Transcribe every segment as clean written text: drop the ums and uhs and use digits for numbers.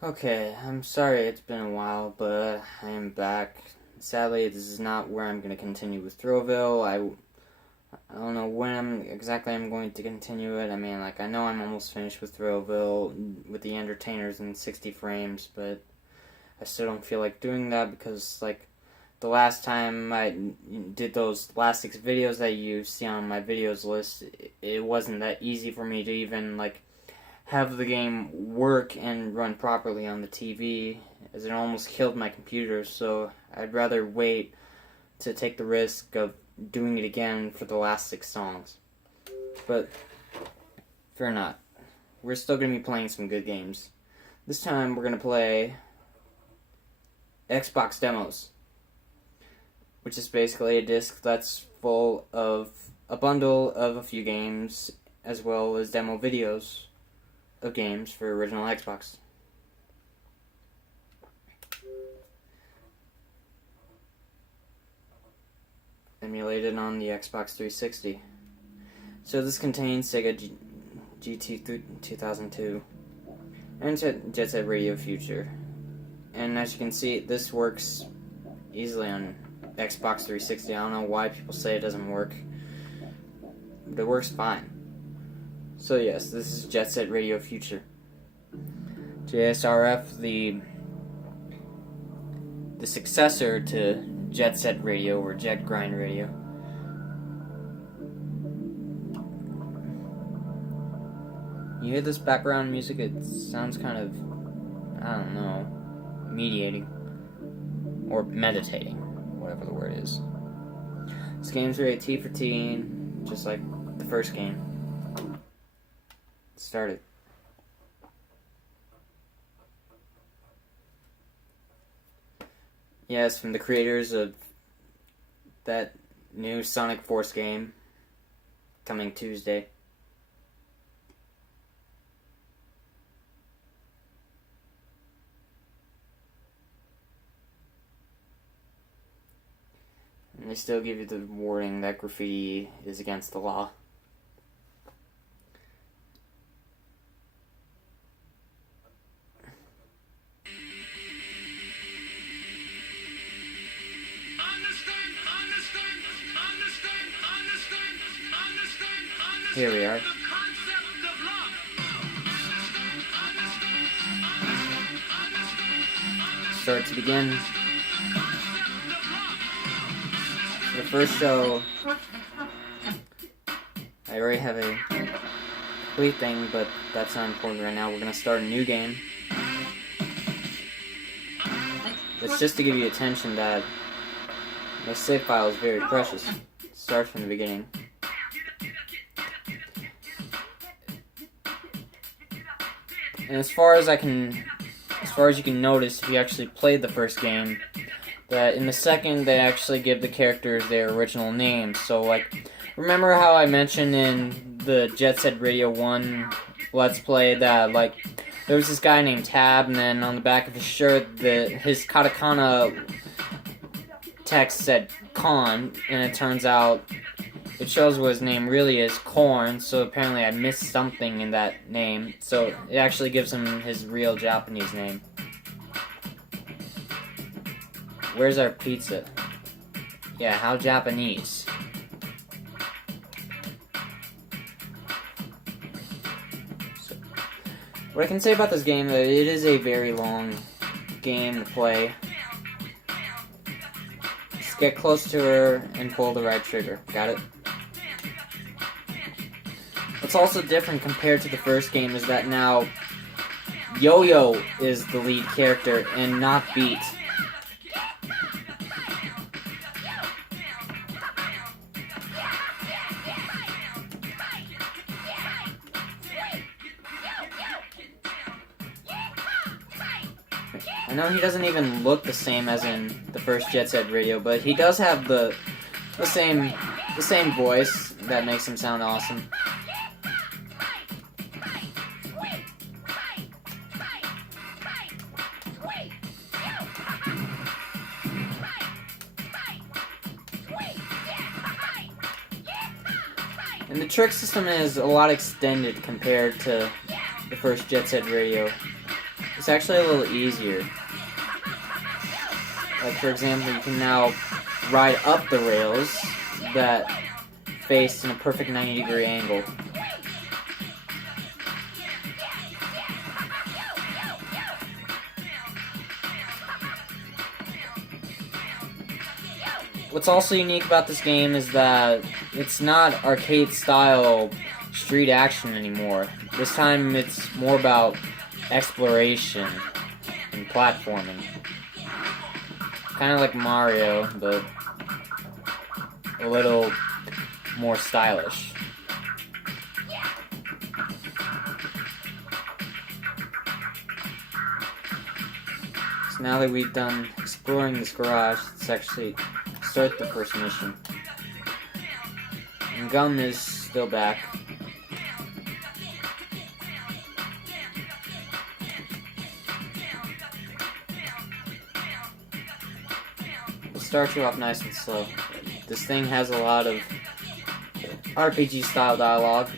Okay, I'm sorry it's been a while, but I am back. Sadly, this is not where I'm going to continue with Throwville. I don't know when I'm going to continue it. I mean, I know I'm almost finished with Throwville with the entertainers in 60 frames, but I still don't feel like doing that because, the last time I did those last 6 videos that you see on my videos list, it wasn't that easy for me to even, have the game work and run properly on the TV, as it almost killed my computer, so I'd rather wait to take the risk of doing it again for the last 6 songs. But, fear not. We're still going to be playing some good games. This time, we're going to play Xbox demos, which is basically a disc that's full of a bundle of a few games, as well as demo videos of games for original Xbox. Emulated on the Xbox 360. So this contains Sega GT 2002 and Jet Set Radio Future. And as you can see, this works easily on Xbox 360. I don't know why people say it doesn't work, but it works fine. So yes, this is Jet Set Radio Future. JSRF, the successor to Jet Set Radio or Jet Grind Radio. You hear this background music? It sounds kind of, I don't know, mediating or meditating, whatever the word is. This game's rated T for teen, just like the first game. Started. Yes, from the creators of that new Sonic Force game coming Tuesday. And they still give you the warning that graffiti is against the law. Here we are. Start to begin. For the first show, I already have a complete thing, but that's not important right now. We're going to start a new game. It's just to give you attention that my save file is very precious. Start from the beginning. And as far as you can notice, if you actually played the first game, that in the second they actually give the characters their original names. So, remember how I mentioned in the Jet Set Radio 1 Let's Play that, there was this guy named Tab, and then on the back of his shirt, his katakana text said Con, and it turns out it shows what his name really is, Corn, so apparently I missed something in that name, so it actually gives him his real Japanese name. Where's our pizza? Yeah, how Japanese? So, what I can say about this game is that it is a very long game to play. Just get close to her and pull the right trigger. Got it? What's also different compared to the first game is that now Yo-Yo is the lead character and not Beat. I know he doesn't even look the same as in the first Jet Set Radio, but he does have the same voice that makes him sound awesome. And the trick system is a lot extended compared to the first Jet Set Radio. it's actually a little easier. Like, for example, you can now ride up the rails that face in a perfect 90-degree angle. What's also unique about this game is that it's not arcade-style street action anymore. This time it's more about exploration and platforming. Kind of like Mario, but a little more stylish. So now that we've done exploring this garage, let's actually start the first mission. And Gum is still back. We'll start you off nice and slow. This thing has a lot of RPG style dialogue.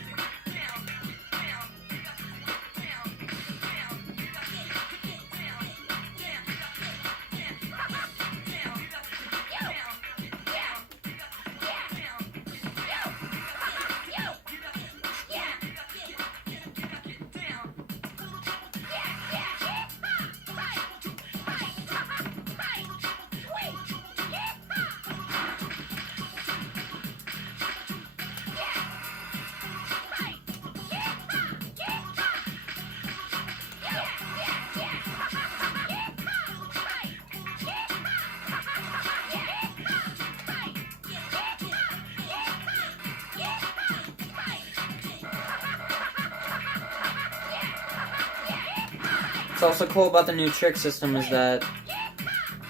What's also cool about the new trick system is that,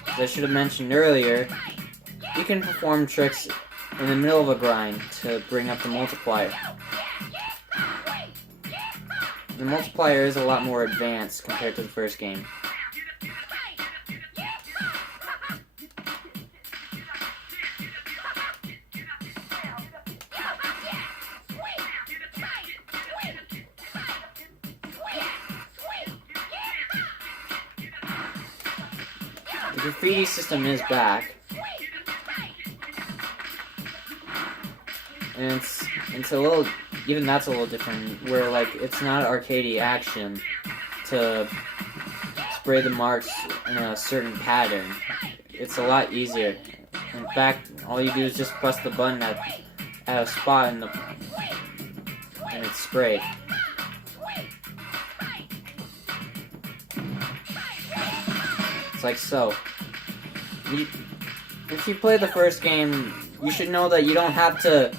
as I should have mentioned earlier, you can perform tricks in the middle of a grind to bring up the multiplier. The multiplier is a lot more advanced compared to the first game. The graffiti system is back, and it's a little, even that's a little different, where like it's not arcadey action to spray the marks in a certain pattern. It's a lot easier. In fact, all you do is just press the button at a spot and it's sprayed. It's like so. If you play the first game, you should know that you don't have to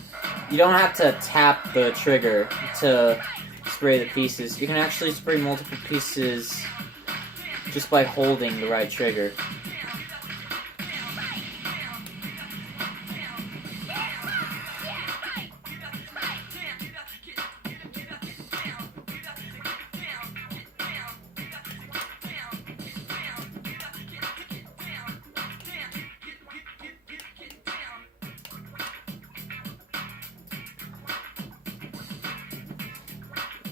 tap the trigger to spray the pieces. You can actually spray multiple pieces just by holding the right trigger.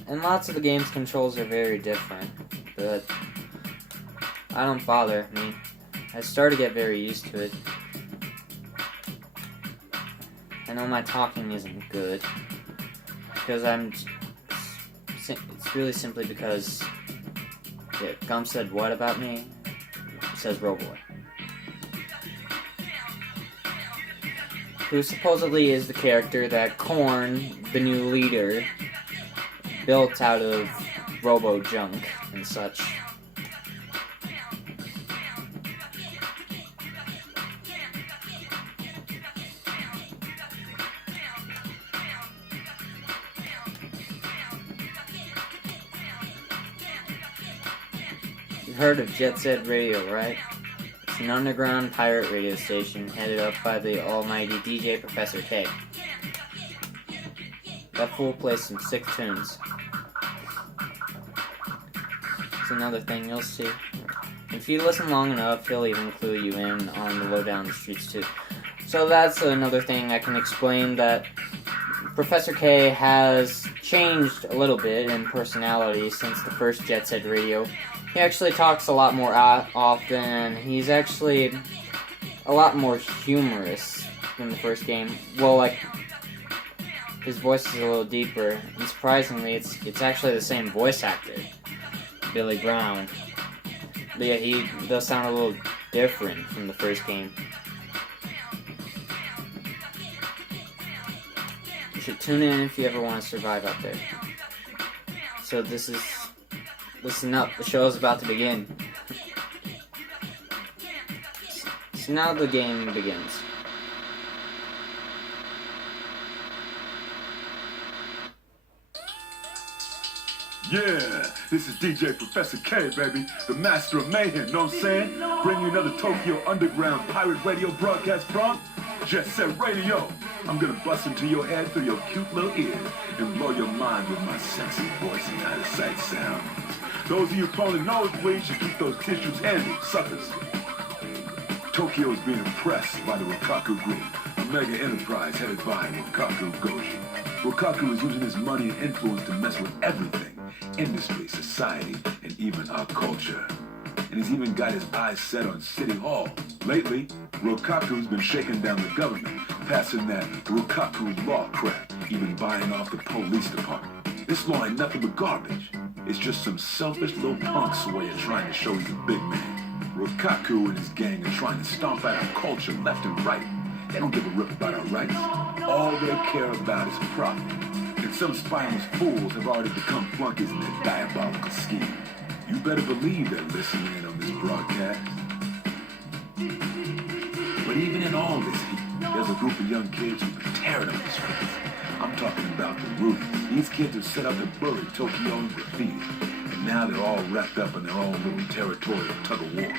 And lots of the game's controls are very different, but I don't bother me. I start to get very used to it. I know my talking isn't good, because it's really simply because Gum said what about me? It says Roboy. Who supposedly is the character that Korn, the new leader, built out of robo junk and such. You've heard of Jet Set Radio, right? It's an underground pirate radio station headed up by the almighty DJ Professor K. That fool plays some sick tunes. It's another thing you'll see. If you listen long enough, he'll even clue you in on the low down the streets too. So that's another thing I can explain, that Professor K has changed a little bit in personality since the first Jet Set Radio. He actually talks a lot more often. He's actually a lot more humorous than the first game. Well, like, his voice is a little deeper. And surprisingly, it's actually the same voice actor, Billy Brown. But yeah, he does sound a little different from the first game. You should tune in if you ever want to survive out there. So listen up, the show is about to begin. So now the game begins. Yeah, this is DJ Professor K, baby, the master of mayhem, know what I'm saying? Bring you another Tokyo Underground pirate radio broadcast from Jet Set Radio. I'm gonna bust into your head through your cute little ears and blow your mind with my sexy voice and out-of-sight sounds. Those of you prone to nosebleeds should keep those tissues handy, suckers. Tokyo is being impressed by the Rokkaku Group, a mega enterprise headed by Rokkaku-Goji. Rokkaku is using his money and influence to mess with everything. Industry, society, and even our culture. And he's even got his eyes set on City Hall. Lately, Rokkaku's been shaking down the government, passing that Rokkaku law crap, even buying off the police department. This law ain't nothing but garbage. It's just some selfish little punk's way of trying to show he's a big man. Rokkaku and his gang are trying to stomp out our culture left and right. They don't give a rip about our rights. All they care about is profit. And some spineless fools have already become flunkies in their diabolical scheme. You better believe they're listening in on this broadcast. But even in all this heat, there's a group of young kids who've been tearing up the streets. I'm talking about the Rudies. These kids have set up to bully Tokyo and graffiti. And now they're all wrapped up in their own little territorial tug-of-war.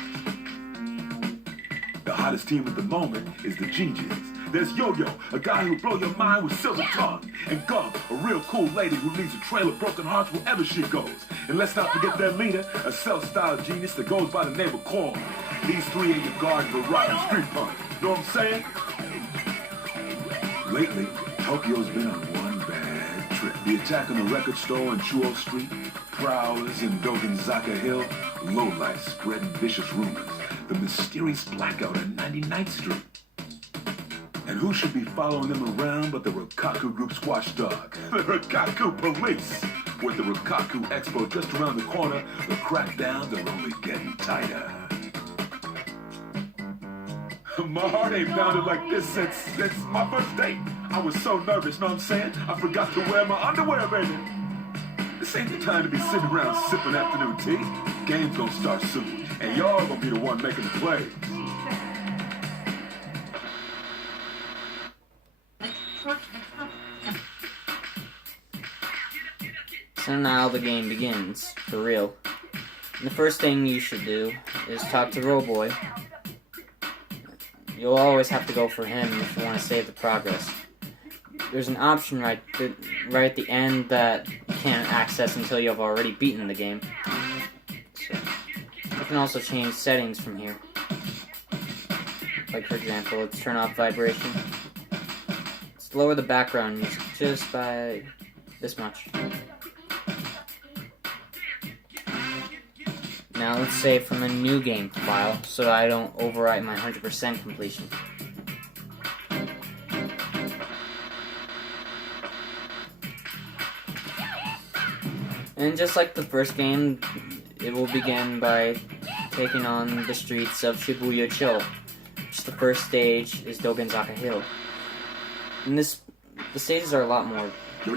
The hottest team at the moment is the GGs. There's Yo-Yo, a guy who'll blow your mind with silver tongue. And Gump, a real cool lady who leaves a trail of broken hearts wherever she goes. And let's not forget their leader, a self-styled genius that goes by the name of Korn. These three are your guard for rotten street punk. Know what I'm saying? Lately, Tokyo's been on one bad trip. The attack on the record store on Chuo Street, prowlers in Dogenzaka Hill, lowlifes spreading vicious rumors, the mysterious blackout on 99th Street. And who should be following them around but the Rokkaku Group's watchdog, the Rokkaku Police? With the Rokkaku Expo just around the corner, the crackdowns are only getting tighter. My heart ain't pounded like this since my first date. I was so nervous, know what I'm saying? I forgot to wear my underwear, baby. This ain't the time to be sitting around sipping afternoon tea. Game's gonna start soon, and y'all gonna be the one making the plays. So now the game begins, for real. And the first thing you should do is talk to Roboy. You'll always have to go for him if you want to save the progress. There's an option right at the end that you can't access until you have already beaten the game. So, you can also change settings from here. Like for example, let's turn off vibration. Let's lower the background music just by this much. Now let's save from a new game file so that I don't overwrite my 100% completion. And just like the first game, it will begin by taking on the streets of Shibuya-cho, which the first stage is Dogenzaka Hill. And the stages are a lot more. Yo,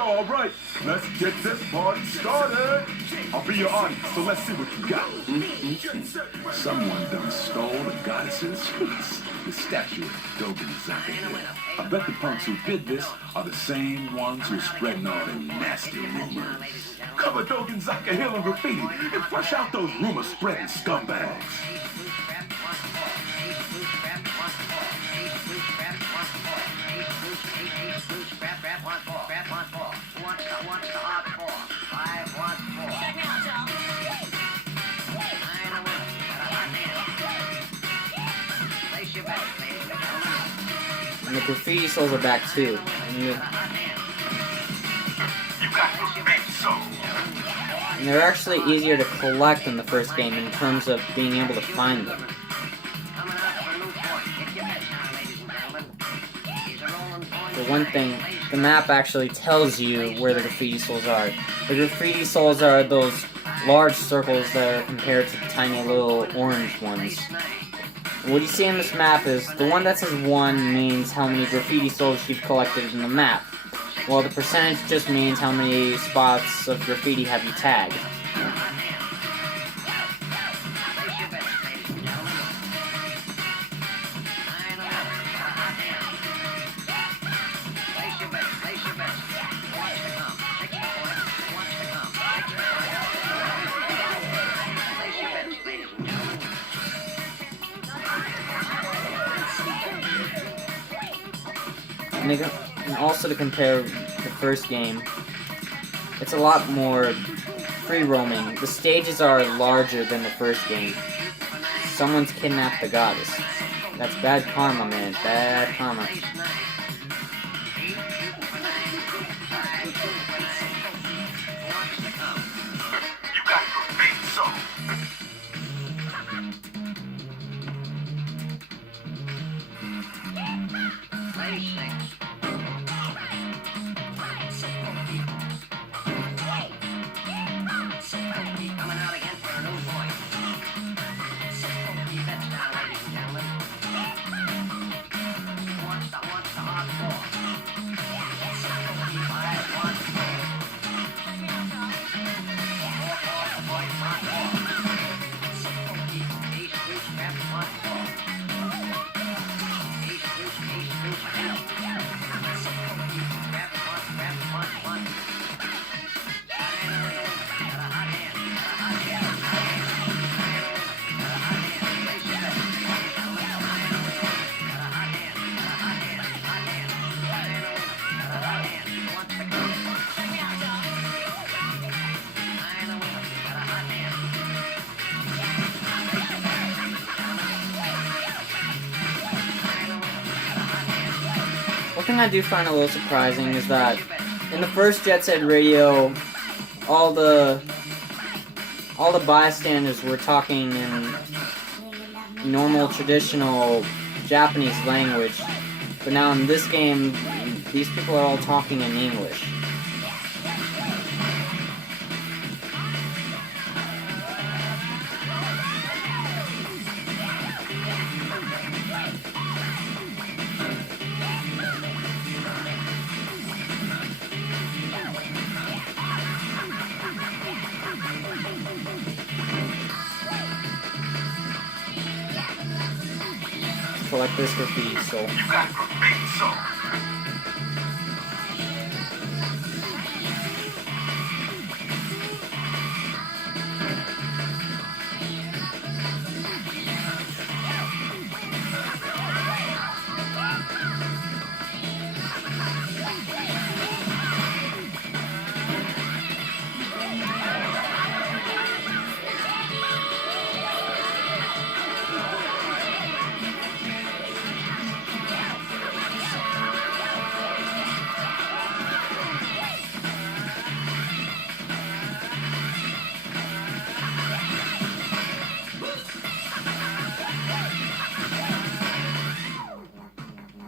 all right. Let's get this party started. I'll be your audience, so let's see what you got. Someone done stole the goddess's streets, the statue of Dogenzaka Hill. I bet the punks who did this are the same ones who are spreading all them nasty rumors. Cover Dogenzaka Hill in graffiti and flush out those rumor-spreading scumbags. And the graffiti souls are back too. And And they're actually easier to collect than the first game in terms of being able to find them. For one thing, the map actually tells you where the graffiti souls are. The graffiti souls are those large circles that are compared to tiny little orange ones. What you see on this map is the one that says 1 means how many graffiti souls you've collected in the map, while the percentage just means how many spots of graffiti have you tagged. And also to compare the first game, it's a lot more free roaming. The stages are larger than the first game. Someone's kidnapped the goddess. That's bad karma, man. Bad karma. One thing I do find a little surprising is that in the first Jet Set Radio, all the bystanders were talking in normal, traditional Japanese language, but now in this game, these people are all talking in English. Collect this graffiti soul. You got graffiti soul.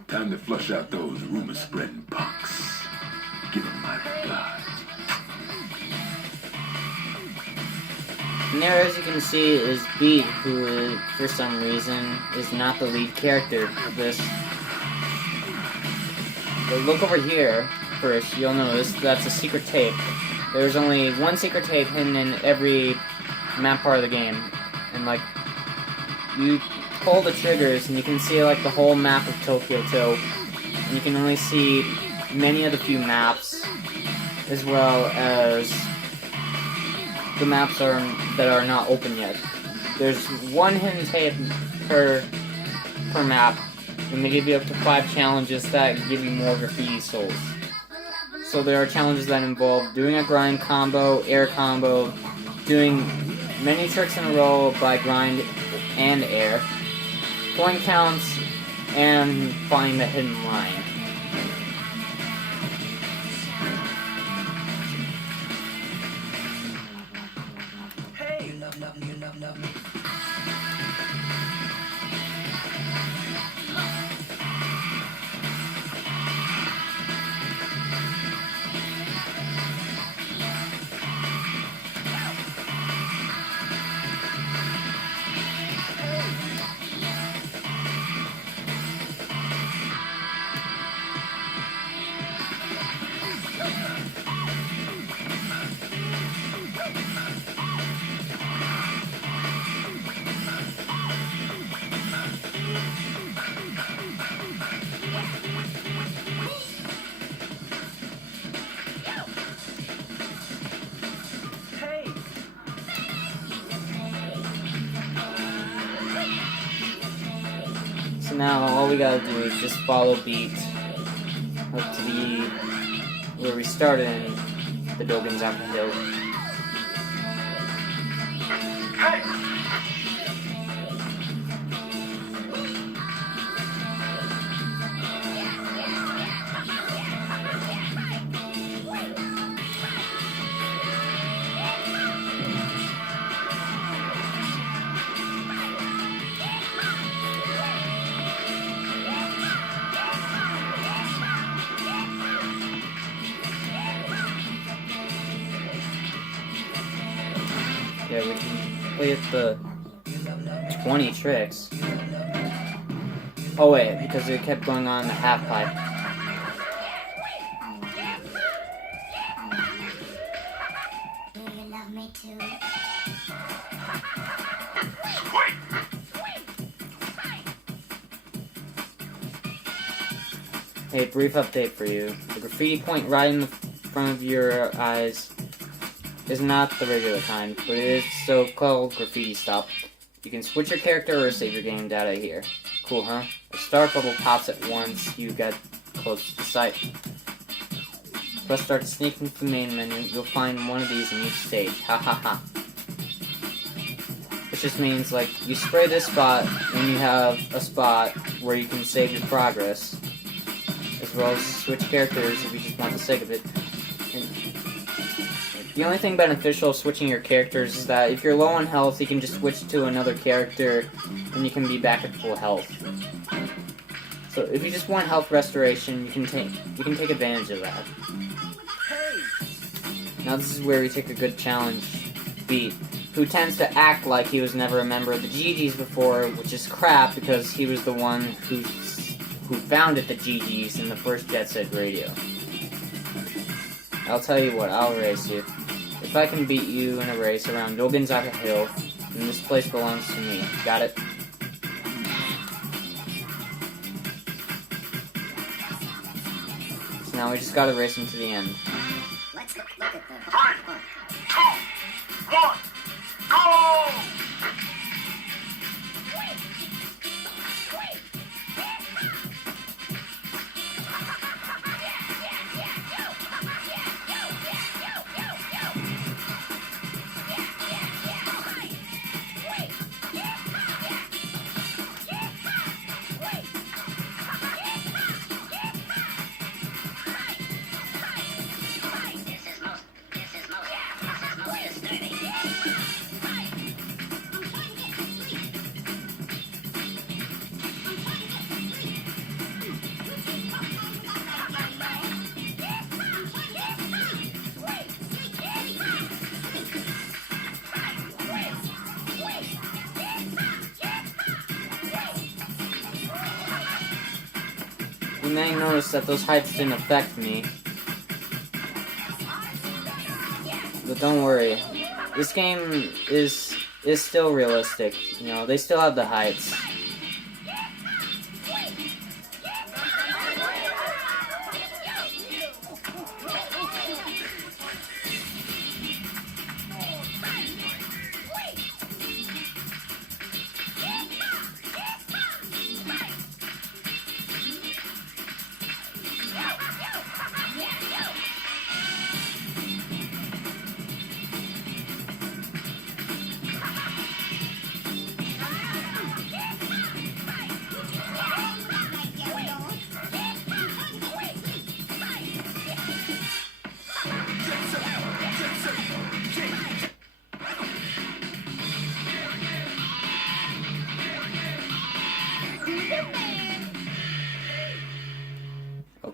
Time to flush out those rumor-spreading punks. Give them my regards. And there, as you can see, is Beat, who, for some reason, is not the lead character of this. But look over here first, you'll notice that's a secret tape. There's only one secret tape hidden in every map part of the game. And, like, you pull the triggers and you can see, like, the whole map of Tokyo-cho. And you can only see many of the few maps, as well as the maps that are not open yet. There's one hidden tape per map, and they give you up to 5 challenges that give you more graffiti souls. So there are challenges that involve doing a grind combo, air combo, doing many tricks in a row by grind and air, point counts, and finding the hidden line. So now all we gotta do is just follow beat up to where we started in the Dogenzaka Hill. Yeah, we can play at the 20 tricks. Oh wait, because it kept going on the half pipe. Do you love me too? Hey, brief update for you. The graffiti point right in the front of your eyes is not the regular kind, but it is so-called graffiti stop. You can switch your character or save your game data here. Cool, huh? A start bubble pops at once you get close to the site. Press start to sneak into the main menu. You'll find one of these in each stage. Ha ha ha. Which just means, like, you spray this spot when you have a spot where you can save your progress, as well as switch characters if you just want the sake of it. The only thing beneficial of switching your characters is that if you're low on health, you can just switch to another character and you can be back at full health. So if you just want health restoration, you can take advantage of that. Now this is where we take a good challenge beat, who tends to act like he was never a member of the GGs before, which is crap because he was the one who founded the GGs in the first Jet Set Radio. I'll tell you what, I'll race you. If I can beat you in a race around Dogenzaka Hill, then this place belongs to me. Got it? So now we just gotta race him to the end. Let's look at the... 3, 2, 1, go! You may notice that those heights didn't affect me. But don't worry. This game is still realistic. You know, they still have the heights.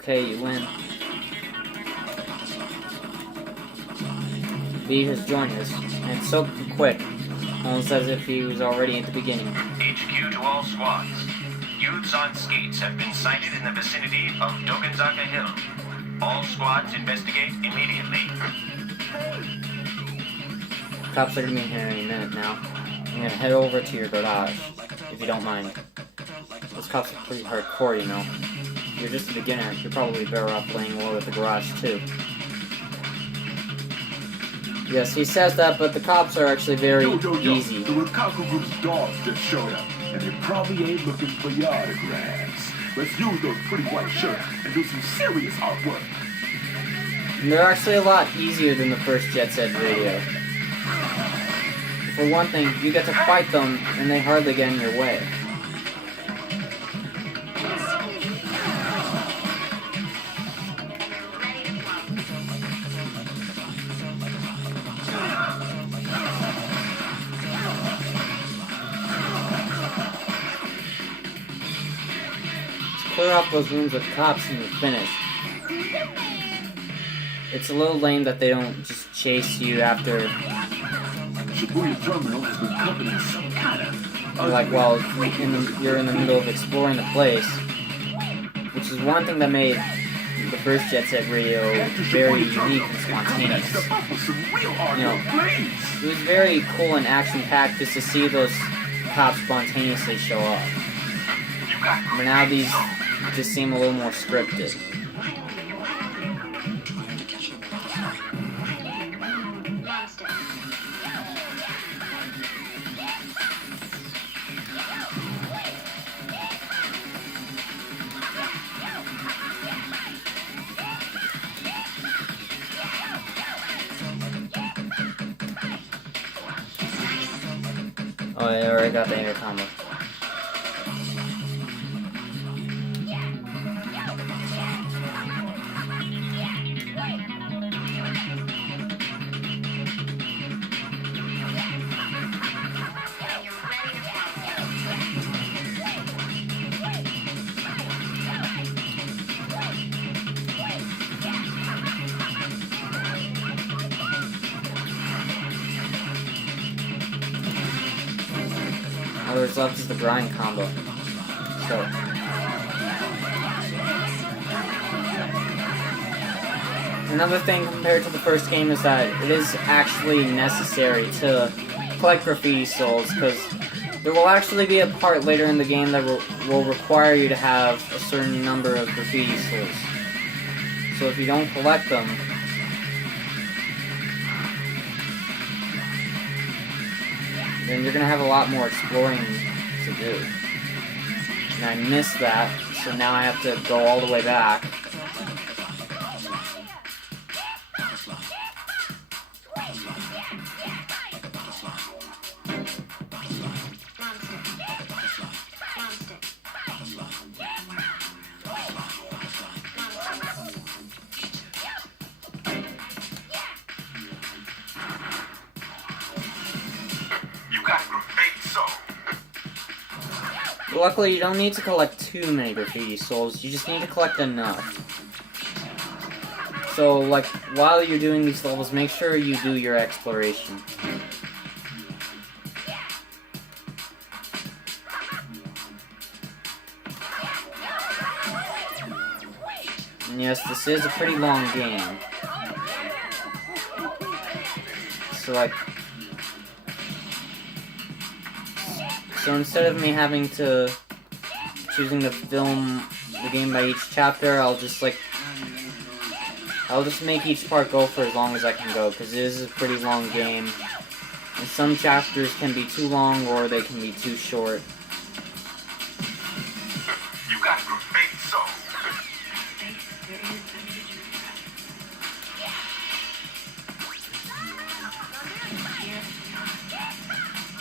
Okay, you win. B has joined us, and so quick, almost as if he was already at the beginning. HQ to all squads. Youths on skates have been sighted in the vicinity of Dogenzaka Hill. All squads investigate immediately. Cops are gonna be here in a minute now. I'm gonna head over to your garage, if you don't mind. Those cops are pretty hardcore, you know. If you're just a beginner, you're probably better off laying low at the garage, too. Yes, he says that, but the cops are actually very easy. The Rokkaku group's dogs just showed up, and they probably ain't looking for your autographs. Let's use those pretty white shirts and do some serious artwork. And they're actually a lot easier than the first Jet Set Radio. For one thing, you get to fight them, and they hardly get in your way. Clear off those rooms with cops and you're finished. It's a little lame that they don't just chase you after, Shibuya Terminal has been accompanying some kind of... like, while you're in the middle of exploring the place. Which is one thing that made the first Jet Set Radio very unique and spontaneous. You know, it was very cool and action-packed just to see those cops spontaneously show up. But now these just seem a little more scripted. Oh, I already got the air combo. All there's left is the grind combo. So another thing compared to the first game is that it is actually necessary to collect graffiti souls, because there will actually be a part later in the game that will require you to have a certain number of graffiti souls. So if you don't collect them, then you're gonna have a lot more exploring to do. And I missed that, so now I have to go all the way back. Luckily, you don't need to collect too many graffiti souls, you just need to collect enough. So, like, while you're doing these levels, make sure you do your exploration. And yes, this is a pretty long game. So, like... So instead of me having to choosing to film the game by each chapter, I'll just make each part go for as long as I can go, because it is a pretty long game. And some chapters can be too long or they can be too short. You got great soul.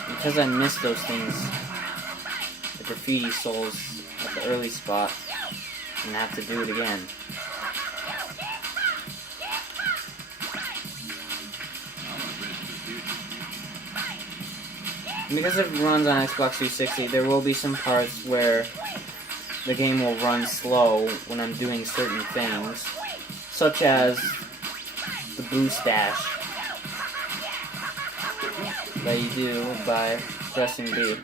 Because I missed those things, the graffiti souls at the early spot, and have to do it again. And because it runs on Xbox 360, there will be some parts where the game will run slow when I'm doing certain things, such as the boost dash that you do by pressing B.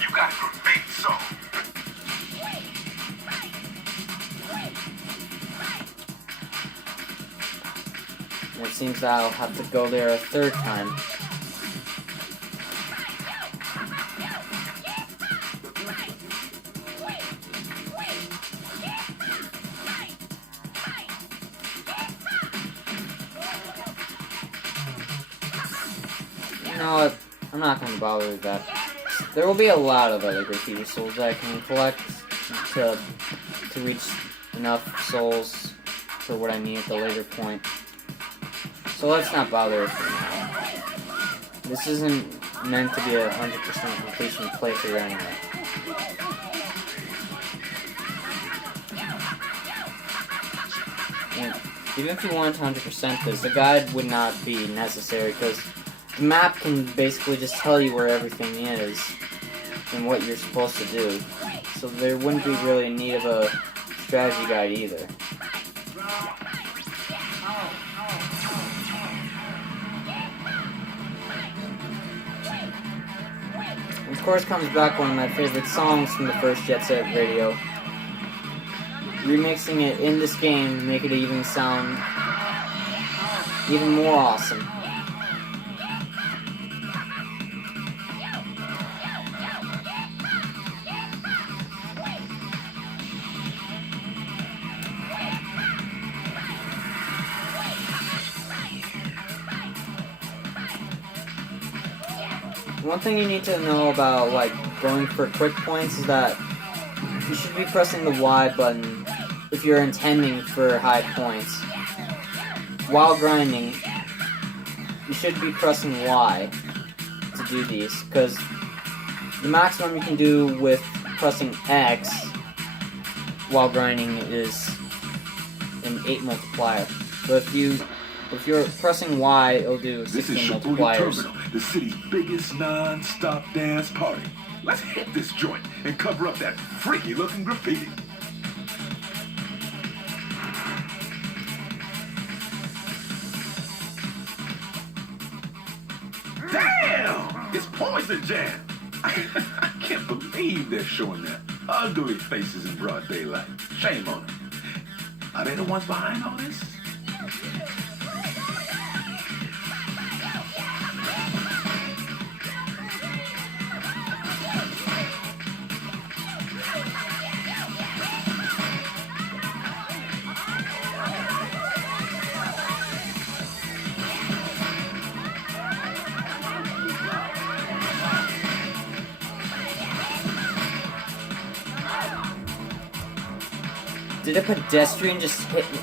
You got a great soul. And it seems that I'll have to go there a third time. You know what? I'm not going to bother with that. There will be a lot of other graffiti souls that I can collect to reach enough souls for what I need at the later point. So let's not bother with it now. This isn't meant to be a 100% completion playthrough anyway. And even if you wanted to 100% this, the guide would not be necessary because the map can basically just tell you where everything is and what you're supposed to do. So there wouldn't be really a need of a strategy guide either. And of course comes back one of my favorite songs from the first Jet Set Radio. Remixing it in this game to make it even sound even more awesome. One thing you need to know about, like, going for quick points is that you should be pressing the Y button if you're intending for high points. While grinding, you should be pressing Y to do these, because the maximum you can do with pressing X while grinding is an 8 multiplier. But if you're pressing Y, it'll do This is 16 Shibuya multipliers. Terminal, the city's biggest non-stop dance party. Let's hit this joint and cover up that freaky-looking graffiti. Damn! It's Poison Jam! I can't believe they're showing their ugly faces in broad daylight. Shame on them. Are they the ones behind all this? Did a pedestrian just hit me?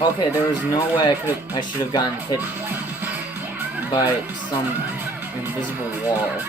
Okay, there was no way I should have gotten hit by some invisible wall.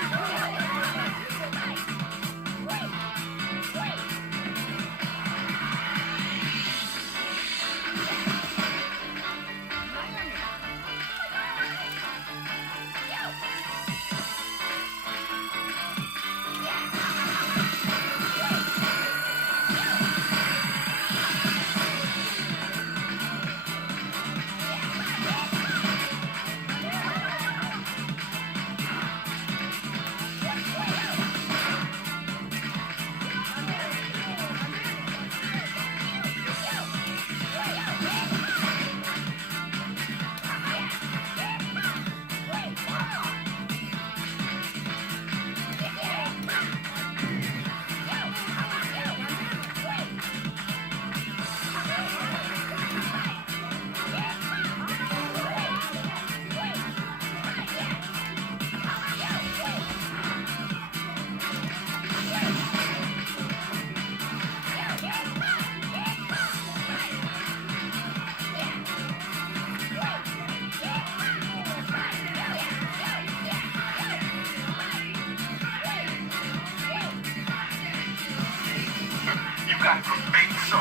got from Benten-cho.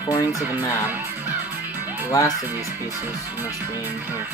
According to the map, the last of these pieces must be in here.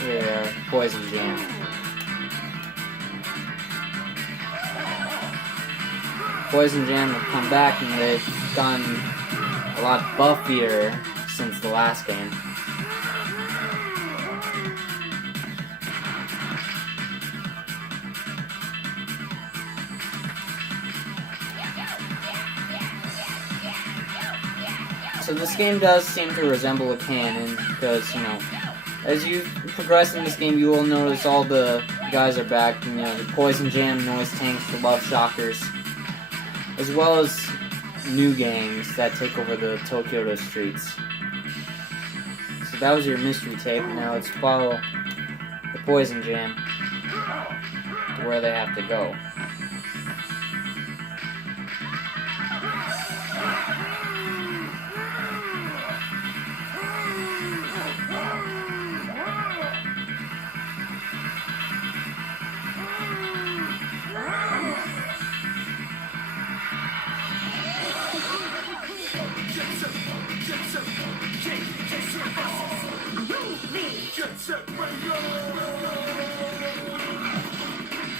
Here, Poison Jam. Poison Jam have come back and they've gotten a lot buffier since the last game. So this game does seem to resemble a canon because, you know, as you progress in this game, you will notice all the guys are back. You know, the Poison Jam, Noise Tanks, the Love Shockers, as well as new gangs that take over the Tokyo streets. So that was your mystery tape. Now let's follow the Poison Jam to where they have to go.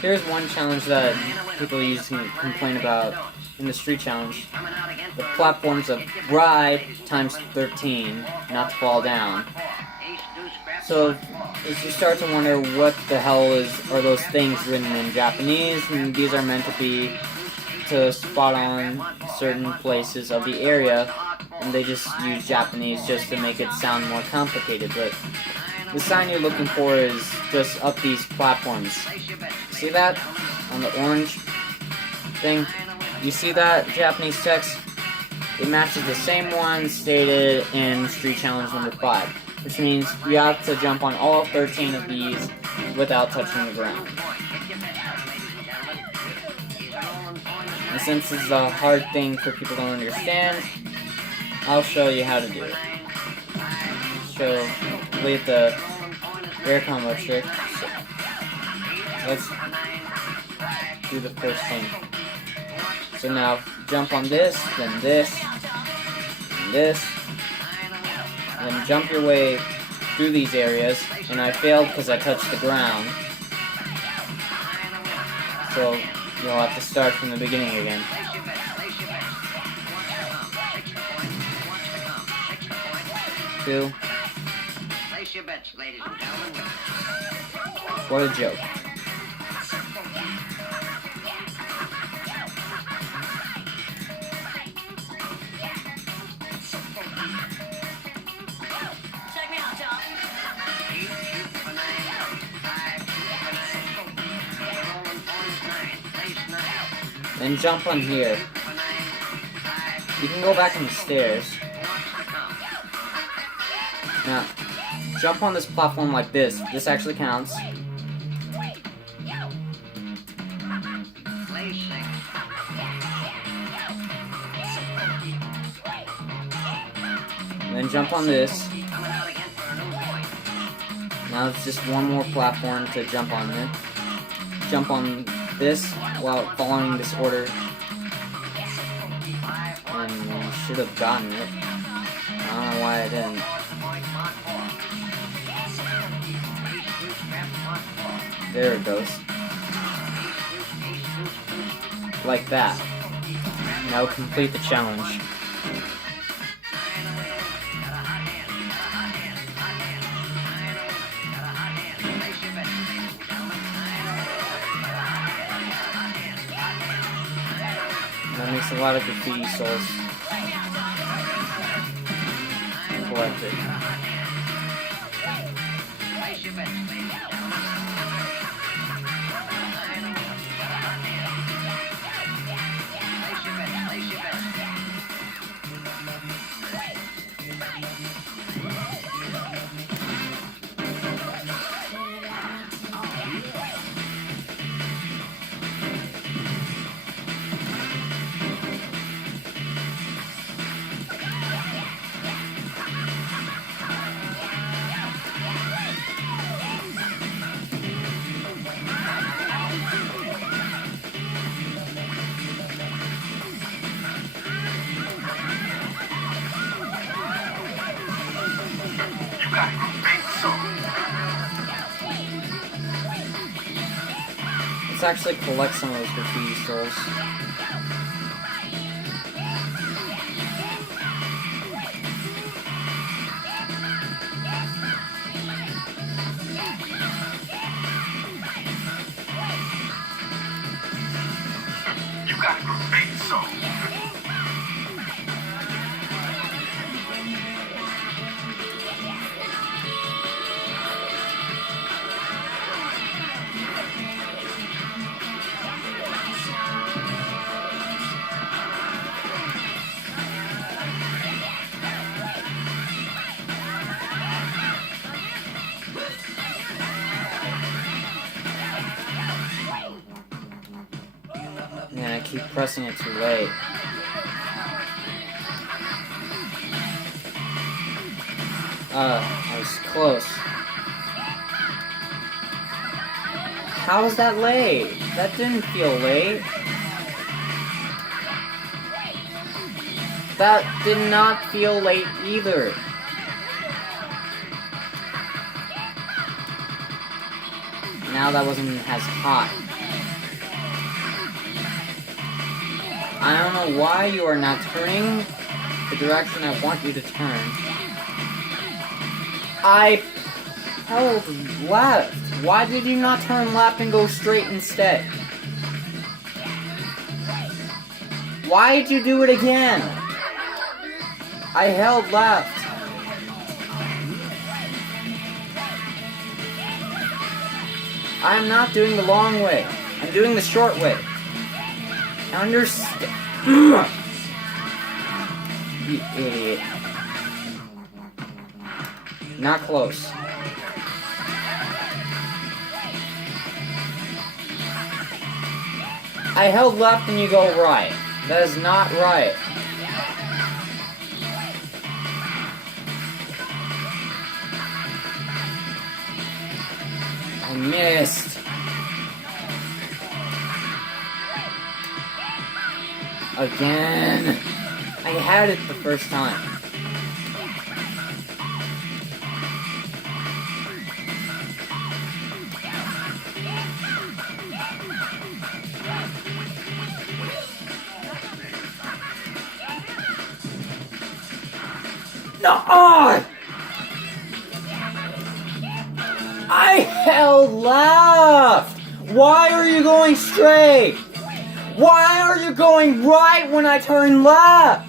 Here's one challenge that people usually complain about in the street challenge. The platforms of ride times 13, not to fall down. So, as you start to wonder what the hell are those things written in Japanese, and these are meant to be to spot on certain places of the area, and they just use Japanese just to make it sound more complicated, but the sign you're looking for is just up these platforms. See that? On the orange thing? You see that Japanese text? It matches the same one stated in Street Challenge number 5, which means you have to jump on all 13 of these without touching the ground. And since this is a hard thing for people to understand, I'll show you how to do it. So, leave the air combo trick. So, let's do the first thing. So now, jump on this, then this, and this, and then jump your way through these areas, and I failed because I touched the ground. So, you'll have to start from the beginning again. Two. What a joke. Then jump on here. You can go back on the stairs. Now, jump on this platform like this. This actually counts. And then jump on this. Now it's just one more platform to jump on it. Jump on this while following this order. And you should have gotten it. I don't know why I didn't. There it goes. Like that. Now complete the challenge. That makes a lot of graffiti souls. Collected. Let's actually collect some of those graffiti souls. You got a graffiti soul. Man, I keep pressing it too late. I was close. How is that late? That didn't feel late. That did not feel late either. Now that wasn't as hot. I don't know why you are not turning the direction I want you to turn. I held left. Why did you not turn left and go straight instead? Why did you do it again? I held left. I'm not doing the long way. I'm doing the short way. Understand? You idiot. Not close. I held left and you go right. That is not right. I missed. Again. I had it the first time. No! I held left! Why are you going straight? Why are you going right when I turn left?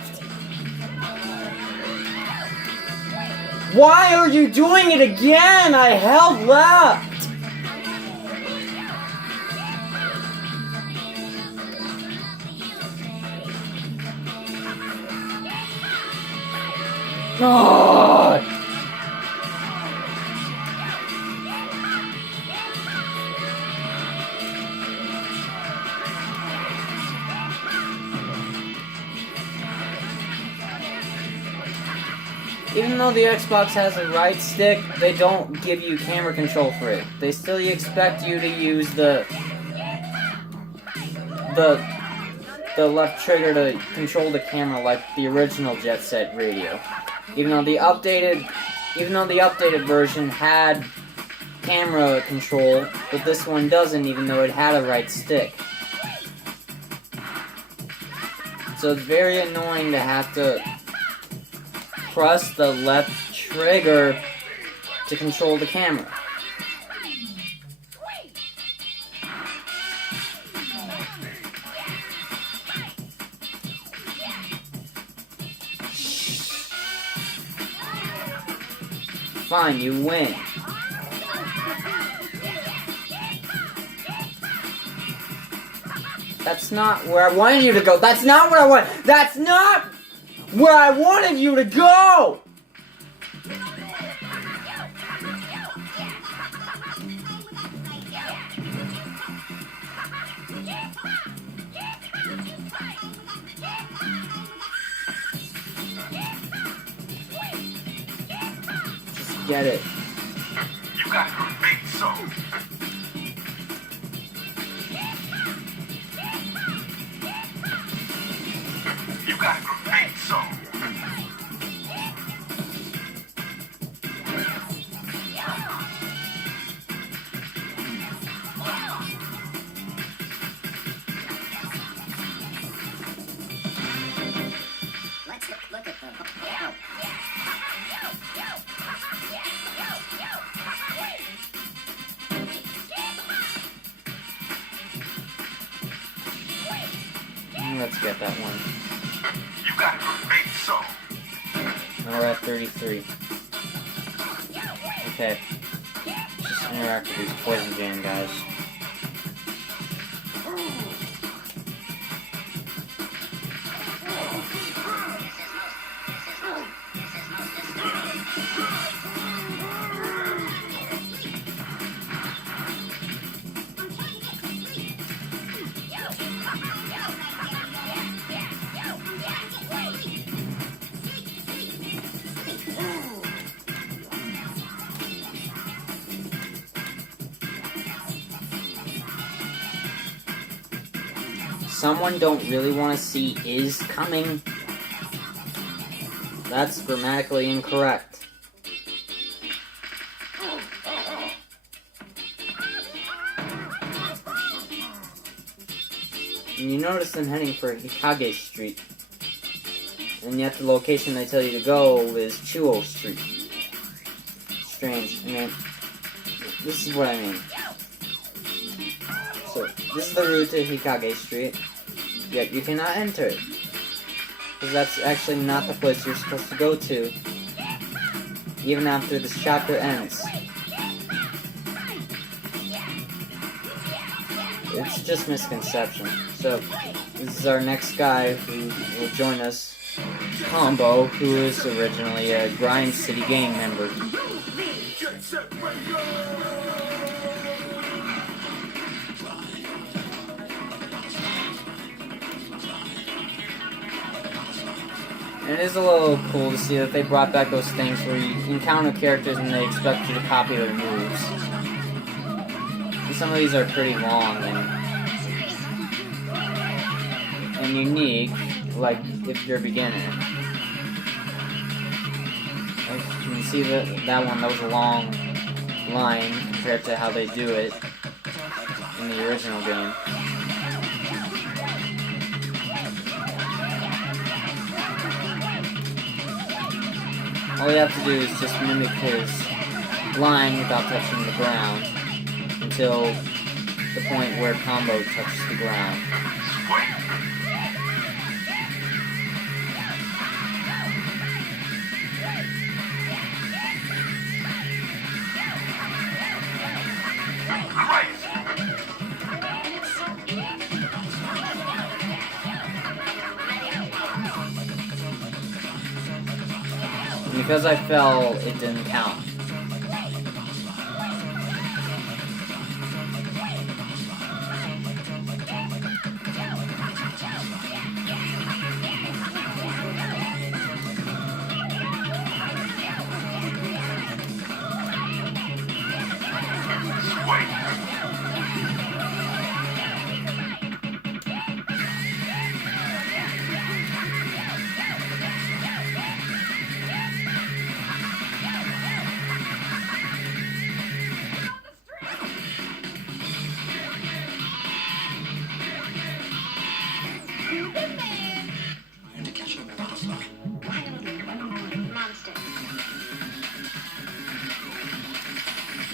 Why are you doing it again? I held left! Oh! Even though the Xbox has a right stick, they don't give you camera control for it. They still expect you to use the left trigger to control the camera like the original Jet Set radio. Even though the updated version had camera control, but this one doesn't, even though it had a right stick. So it's very annoying to have to press the left trigger to control the camera. Fine, you win. That's not where I wanted you to go. That's not what I want. That's not where I wanted you to go! Just get it. You got a big soul. You got a great soul. Let's look at the... Let's get that one. You got a great soul. Now we're at 33. Okay. Just interact with these poison jam guys. Someone don't really want to see is coming. That's grammatically incorrect. And you notice them heading for Hikage Street. And yet the location they tell you to go is Chuo Street. Strange. I mean, this is what I mean. So, this is the route to Hikage Street, yet you cannot enter it. Because that's actually not the place you're supposed to go to, even after this chapter ends. It's just misconception. So, this is our next guy who will join us, Combo, who is originally a Grind City gang member. And it is a little cool to see that they brought back those things where you encounter characters and they expect you to copy their moves. And some of these are pretty long and unique, like if you're a beginner. Like you can see that one, that was a long line compared to how they do it in the original game. All you have to do is just mimic his line without touching the ground until the point where Combo touches the ground. Because I fell, it didn't count.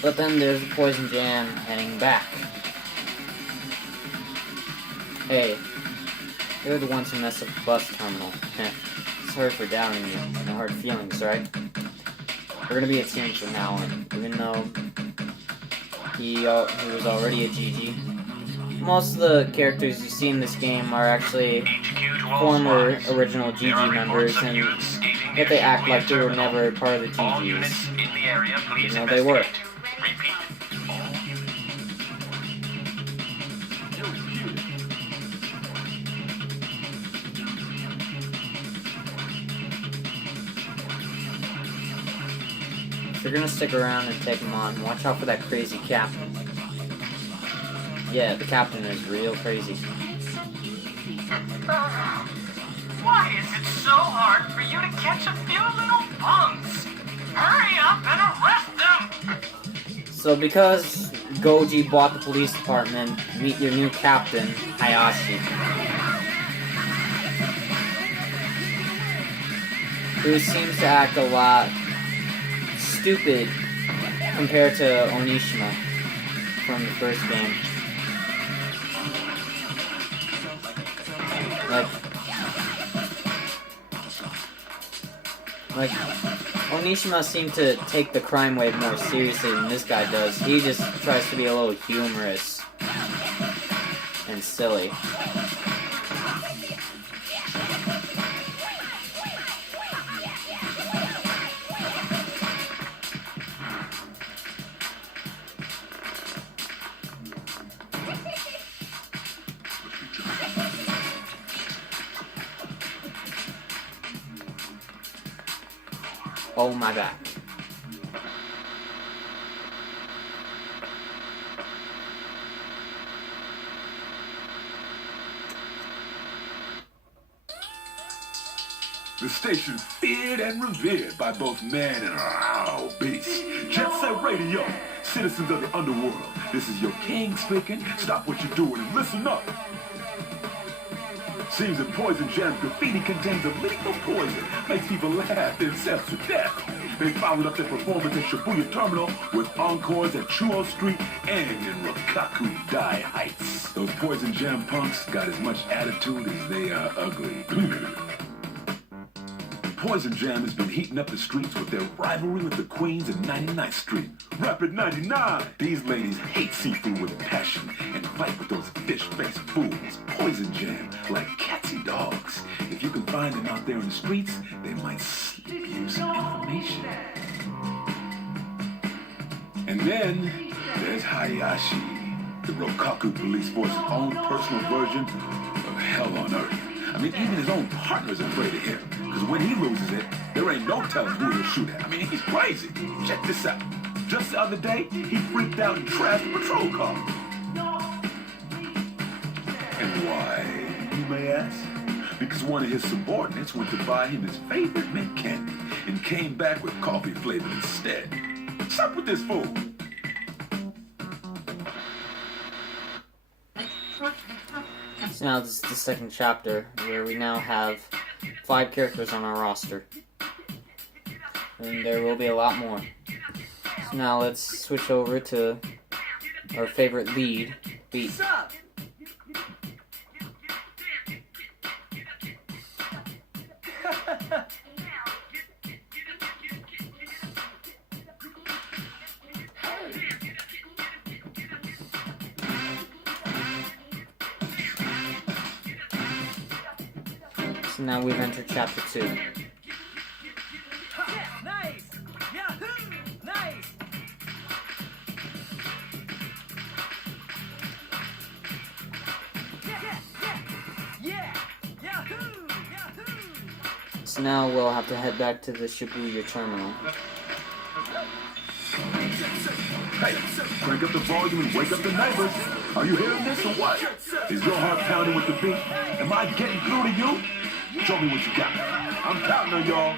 But then there's the Poison Jam heading back. Hey, you're the ones who messed up the bus terminal. Sorry for doubting you. No hard feelings, right? We're gonna be a team from now on, even though he was already a GG. Most of the characters you see in this game are actually former original GG members, and yet they act like they were never part of the GGs. Even though they were. If you're gonna stick around and take him on, watch out for that crazy captain. Yeah, the captain is real crazy. Why is it so hard for you to catch a few little punks? Hurry up and arrest them! So because Goji bought the police department, meet your new captain, Hayashi. Who seems to act a lot stupid compared to Onishima from the first game. Like Onishima seemed to take the crime wave more seriously than this guy does. He just tries to be a little humorous and silly. Oh my god. The station feared and revered by both man and beast. Jet Set Radio, citizens of the underworld. This is your king speaking. Stop what you're doing and listen up. Seems that Poison Jam's graffiti contains a lethal poison, makes people laugh themselves to death. They followed up their performance at Shibuya Terminal with encores at Chuo Street and in Rokkaku-dai Heights. Those Poison Jam punks got as much attitude as they are ugly. Poison Jam has been heating up the streets with their rivalry with the Queens and 99th Street. Rapid 99! These ladies hate seafood with passion and fight with those fish-faced fools. Poison Jam, like catsy dogs. If you can find them out there in the streets, they might slip you some information. And then, there's Hayashi, the Rokkaku police force's own personal version of hell on earth. I mean, even his own partner's afraid of him. Because when he loses it, there ain't no telling who he'll shoot at. I mean, he's crazy. Check this out. Just the other day, he freaked out and trashed a patrol car. And why, you may ask? Because one of his subordinates went to buy him his favorite mint candy and came back with coffee flavor instead. What's up with this fool? So now this is the second chapter, where we now have 5 characters on our roster. And there will be a lot more. So now let's switch over to our favorite lead, Beat. What's up? So now we've entered chapter 2. Now So now we'll have to head back to the Shibuya terminal. Hey, crank up the volume and wake up the neighbors. Are you hearing this or what? Is your heart pounding with the beat? Am I getting through to you? Show me what you got. I'm counting on y'all.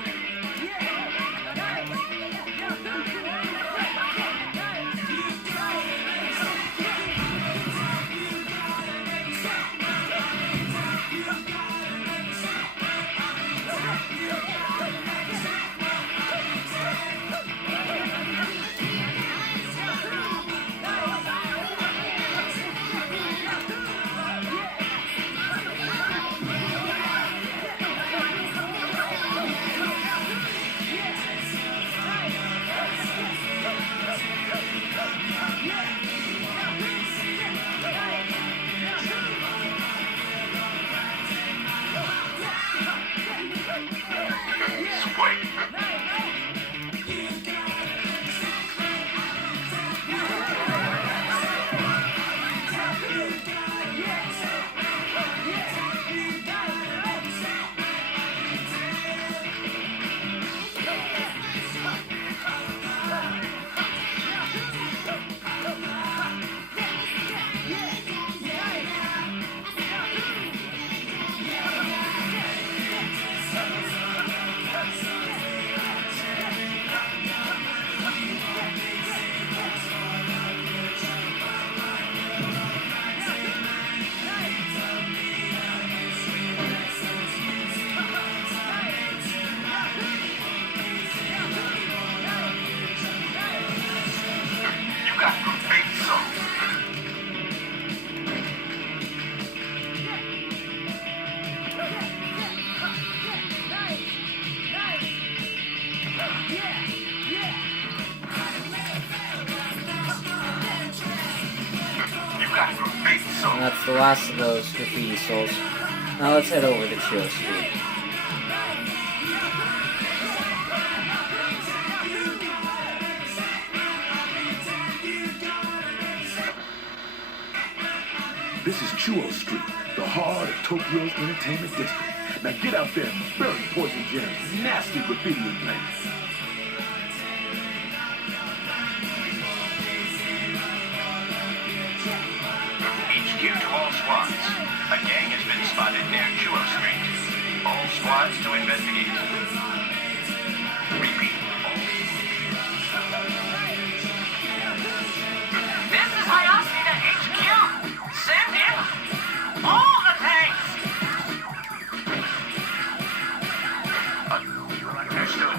And that's the last of those graffiti souls. Now let's head over to Chuo Street. This is Chuo Street, the heart of Tokyo's entertainment district. Now get out there and bury Poison Jam's nasty graffiti and paint. HQ to all squads. A gang has been spotted near Chuo Street. All squads to investigate. Repeat. This is Hayashida HQ. Send in all the tanks. Understood.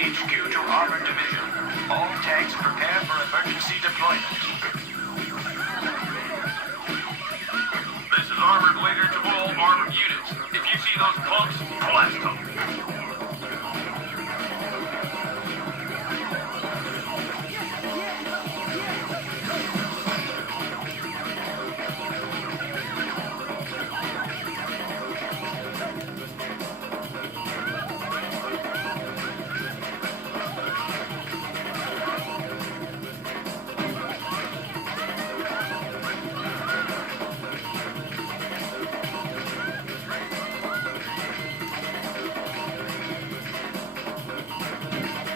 HQ to Armored Division. All tanks prepare for emergency deployment. This is Armored Leader to all armored units. If you see those punks, blast them.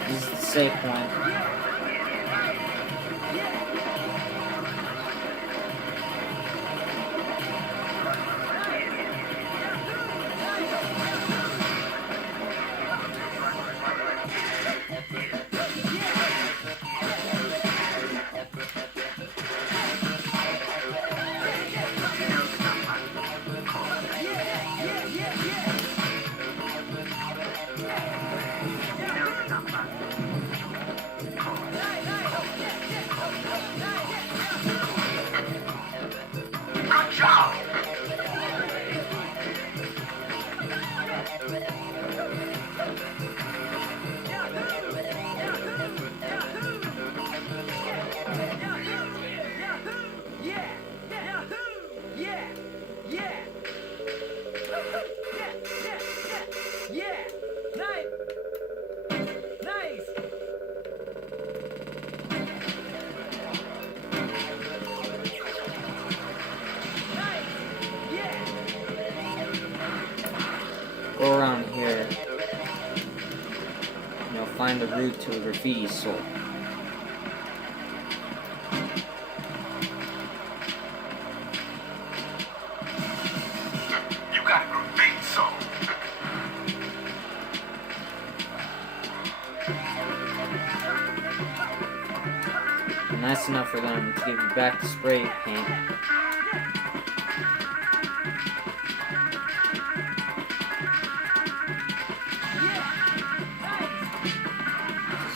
This is the save point. root to a graffiti soul. You got a graffiti soul. Nice enough for them to give you back the spray paint.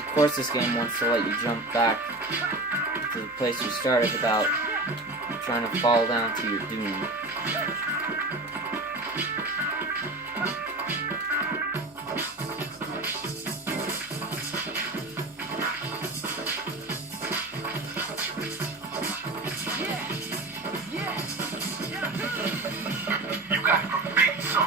Of course, this game wants to let you jump back to the place you started without trying to fall down to your doom. You got a graffiti soul.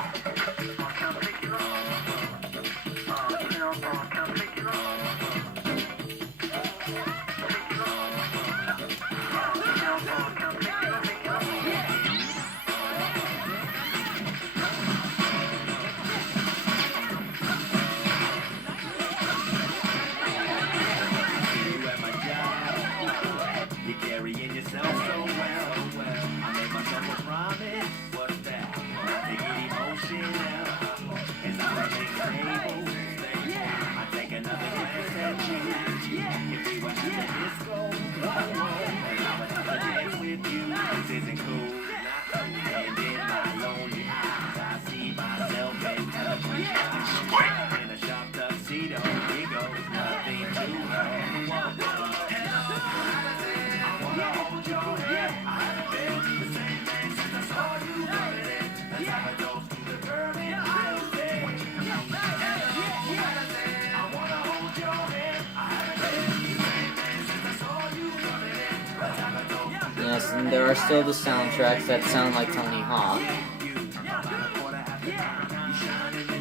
Yes, and there are still the soundtracks that sound like Tony Hawk,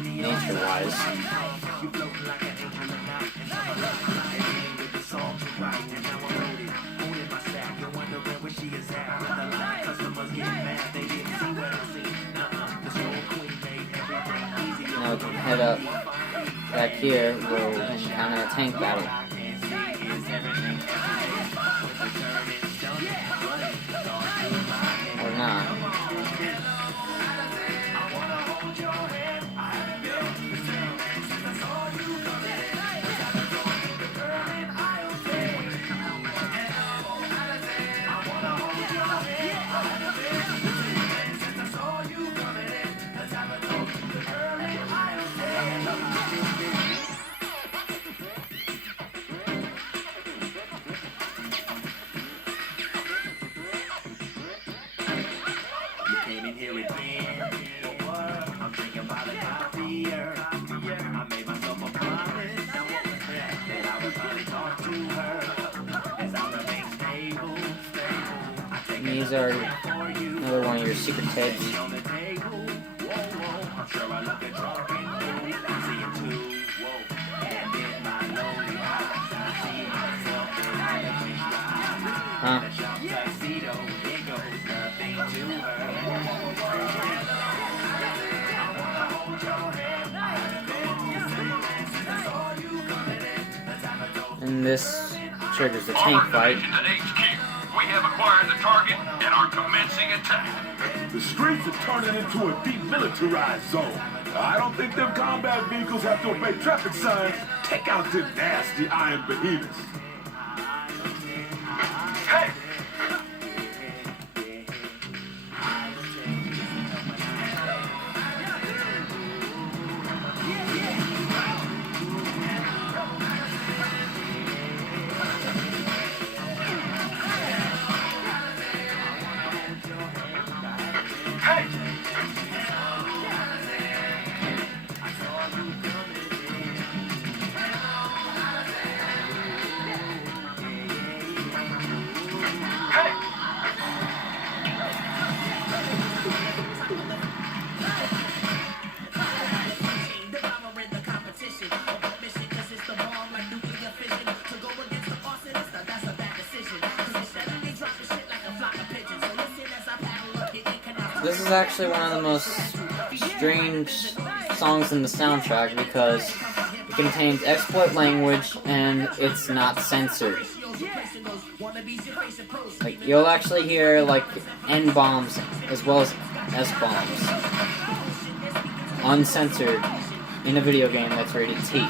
nature-wise. Now we can head up back here where we can encounter a tank battle. Or not. These are another one of your secret tapes. Huh? And this triggers the tank fight. We have acquired the target and are commencing attack. The streets are turning into a demilitarized zone. I don't think them combat vehicles have to obey traffic signs. Take out them nasty iron behemoths. Hey! This is actually one of the most strange songs in the soundtrack because It contains explicit language, and it's not censored. Like, you'll actually hear, like, N-bombs as well as S-bombs. Uncensored in a video game that's rated T.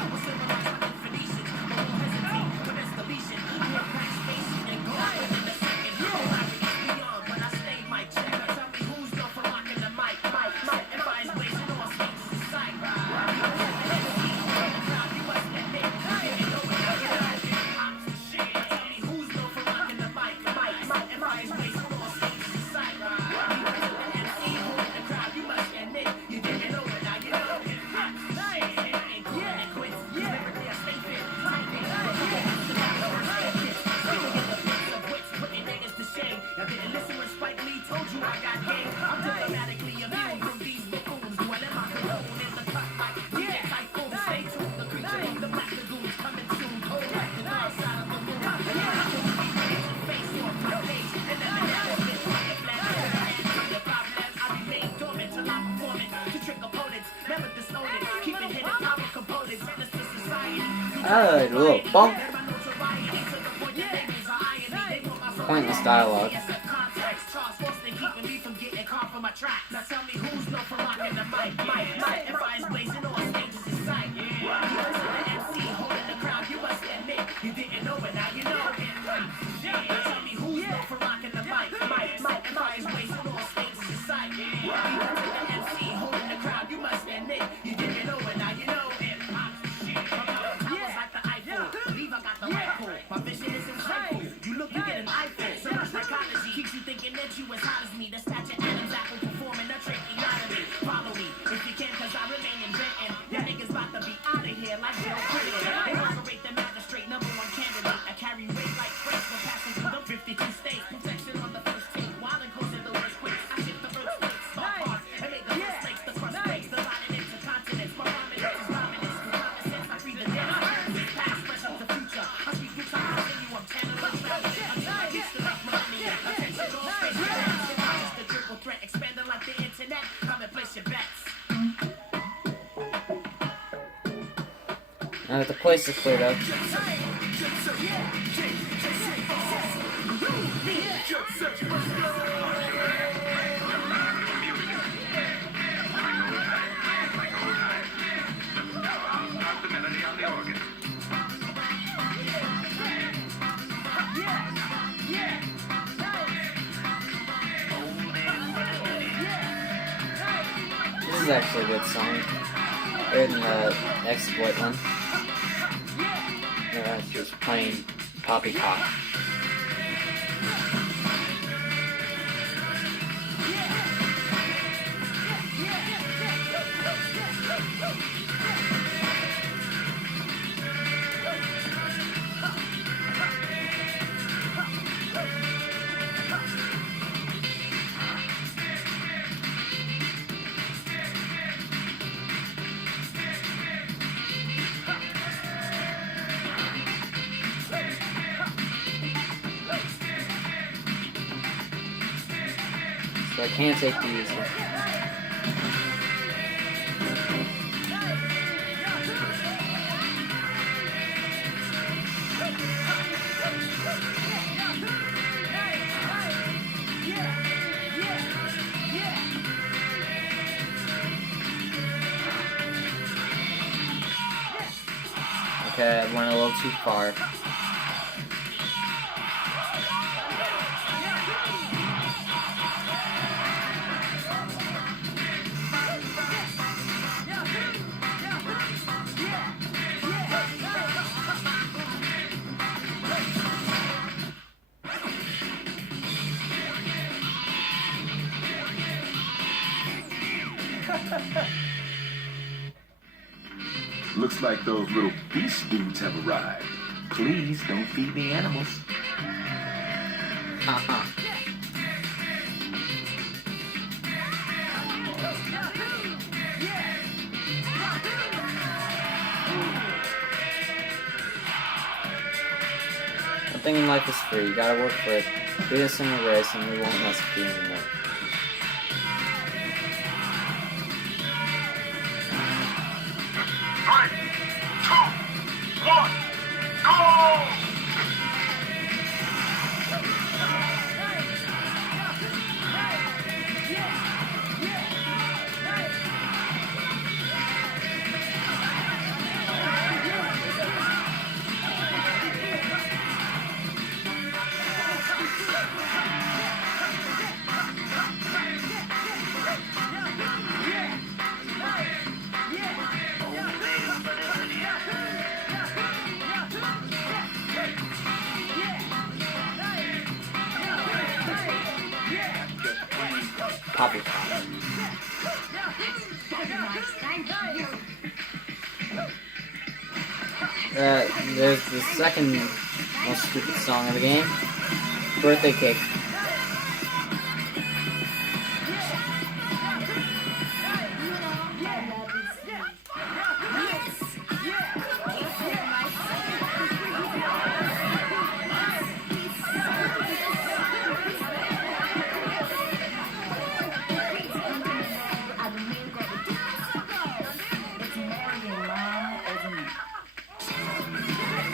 A little bump. Pointless dialogue. Now that the place is cleared up. This is actually a good song. Better than the exploit one. Yeah, it's just plain poppycock. So I can't take the easy. Okay, I went a little too far. Looks like those little beast dudes have arrived. Please don't feed the animals. Haha. Nothing in life is free. You gotta work for it. Do this in a race and we won't mess with you anymore. Three, two, Hufflepuff. There's the second most stupid song of the game, Birthday Cake.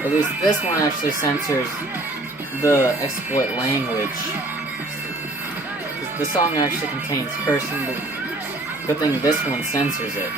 At least this one actually censors the exploit language. The song actually contains cursing, but good thing this one censors it.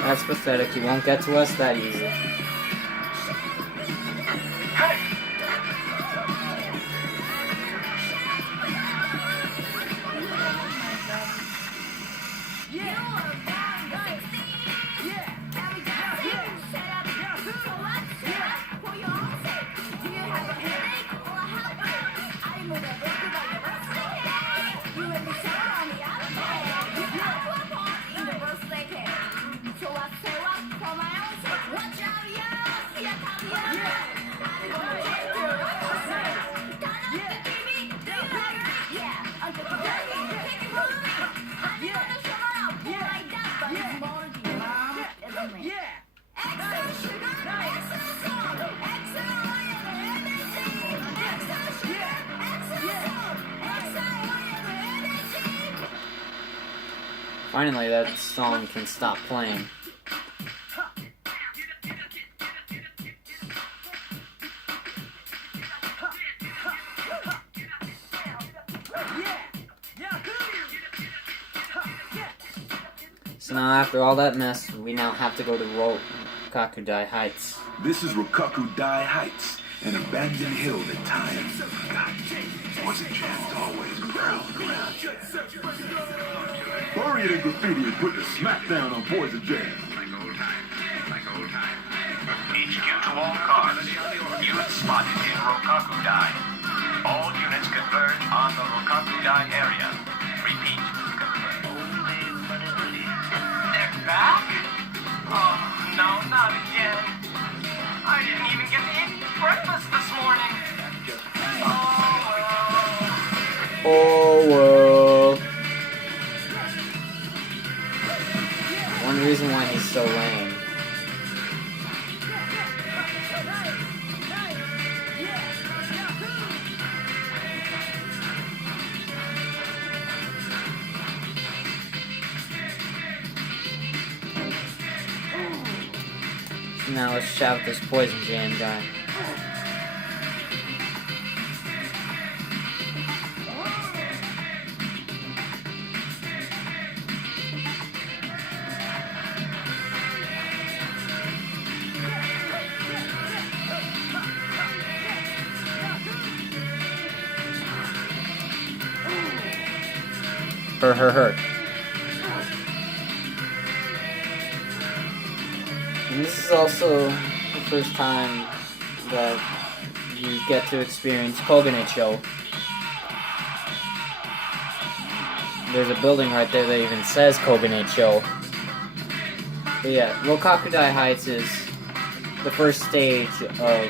That's pathetic. You won't get to us that easy. Finally, that song can stop playing. So now, after all that mess, we now have to go to Rokkaku-dai Heights. This is Rokkaku-dai Heights, an abandoned hill that time forgot. Was it just always prowling around here? Bury it in graffiti and put the smackdown on Poison Jam. HQ to all cars. Units spotted in Rokkaku-dai. All units converge on the Rokkaku-dai area. Repeat, converge. They're back? Oh, no, not again. I didn't even get to eat breakfast this morning. Oh, well. One reason why he's so lame. Now let's shout this Poison Jam guy. Her. And this is also the first time that you get to experience Kogane-cho. There's a building right there that even says Kogane-cho. But yeah, Rokkaku-dai Heights is the first stage of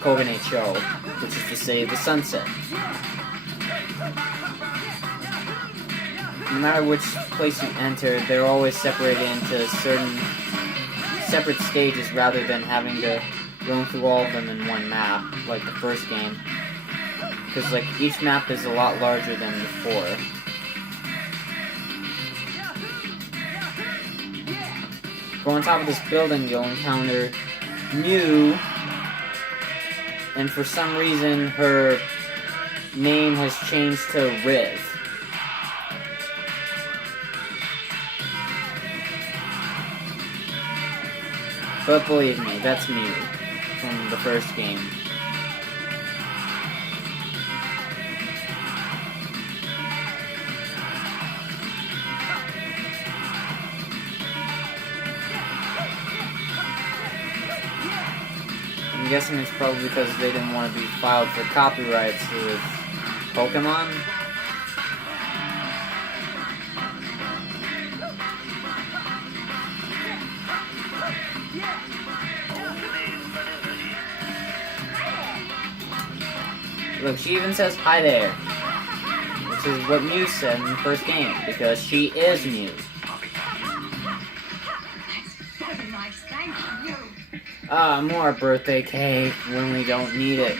Kogane-cho, which is to say the sunset. No matter which place you enter, they're always separated into certain separate stages rather than having to go through all of them in one map, like the first game. Because like each map is a lot larger than before. go on top of this building, you'll encounter Mew, and for some reason her name has changed to Riv. But believe me, that's Mew from the first game. I'm guessing it's probably because they didn't want to be filed for copyrights with Pokemon. Look, she even says hi there, which is what Mew said in the first game, because she is Mew. Ah, more birthday cake when we don't need it.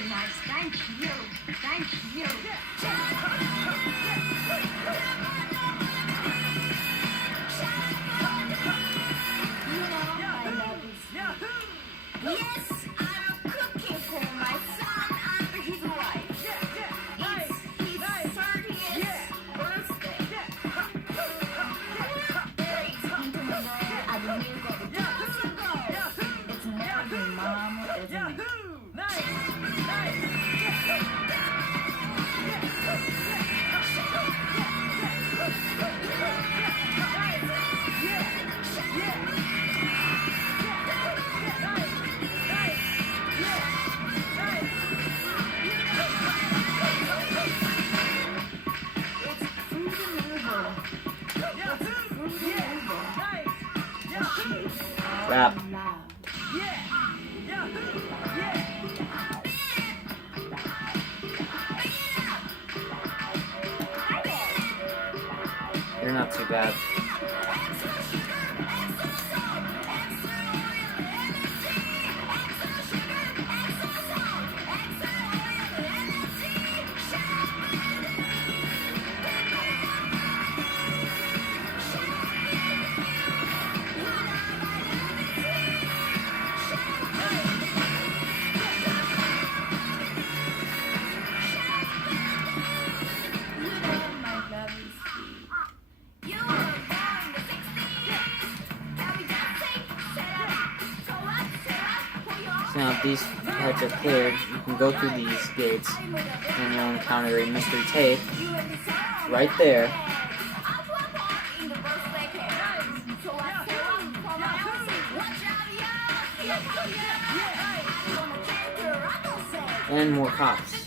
Crap. You're not too bad. Now, if these parts are cleared, you can go through these gates, and you'll encounter a mystery tape right there. And more cops.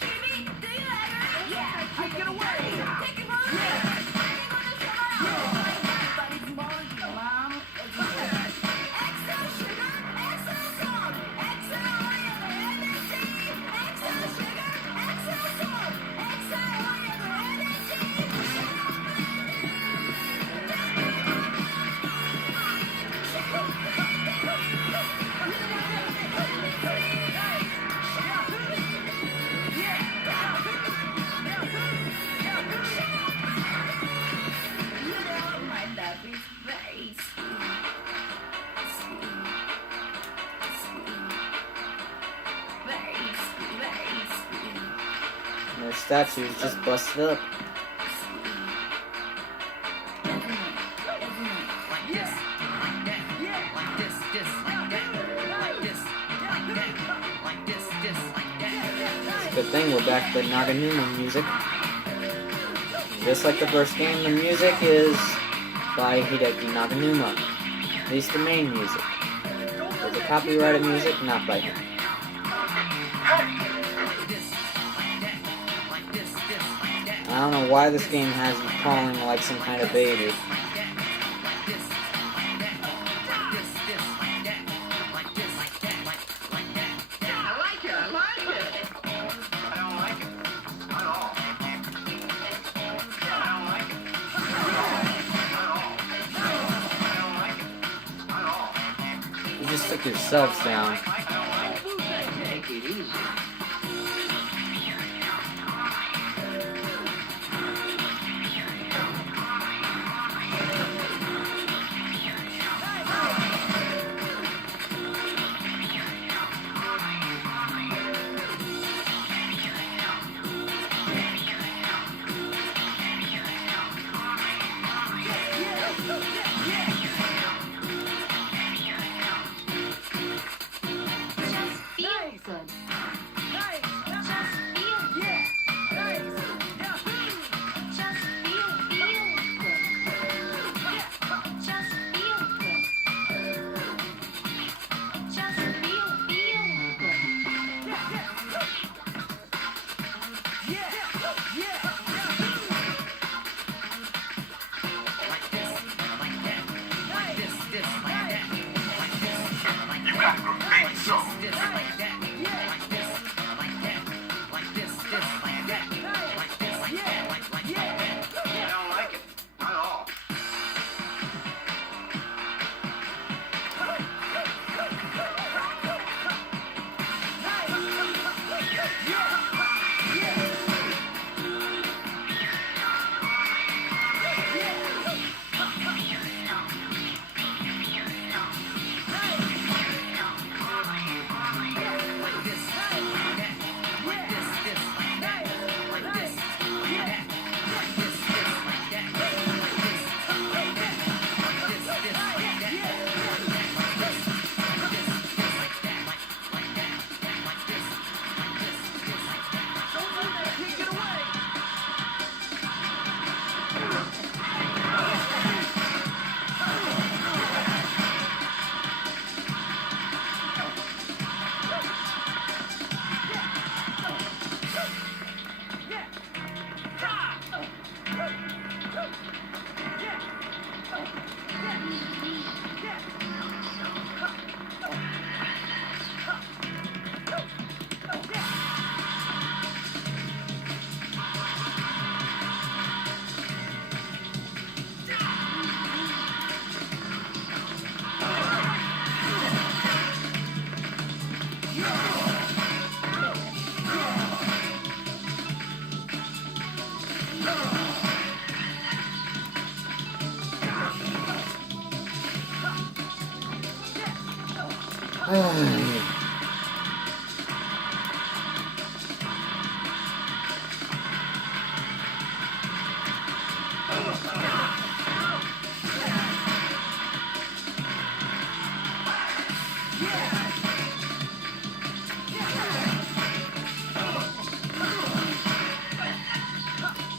Their statues just busted up. It's a good thing we're back to Naganuma music. Just like the first game, the music is by Hideki Naganuma. At least the main music. But the copyrighted music, not by him. I don't know why this game has you calling like some kind of baby. You just took yourselves down.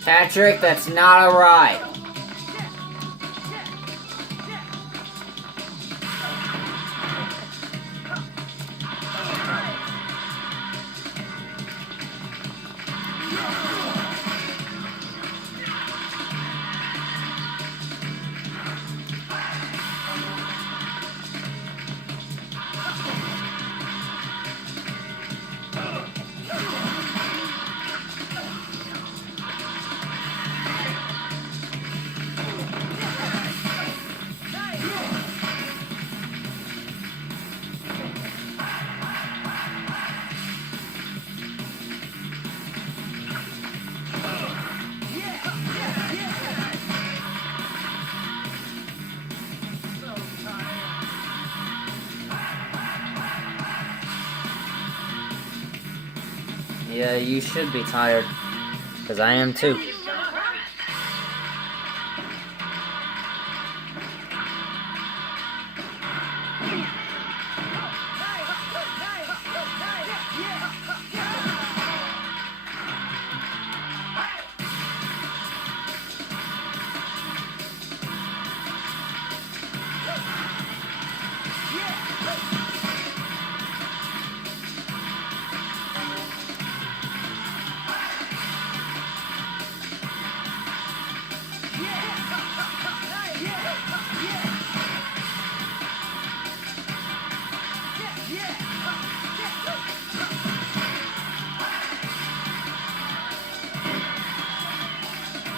Patrick, that's not a ride. Yeah, you should be tired, because I am too.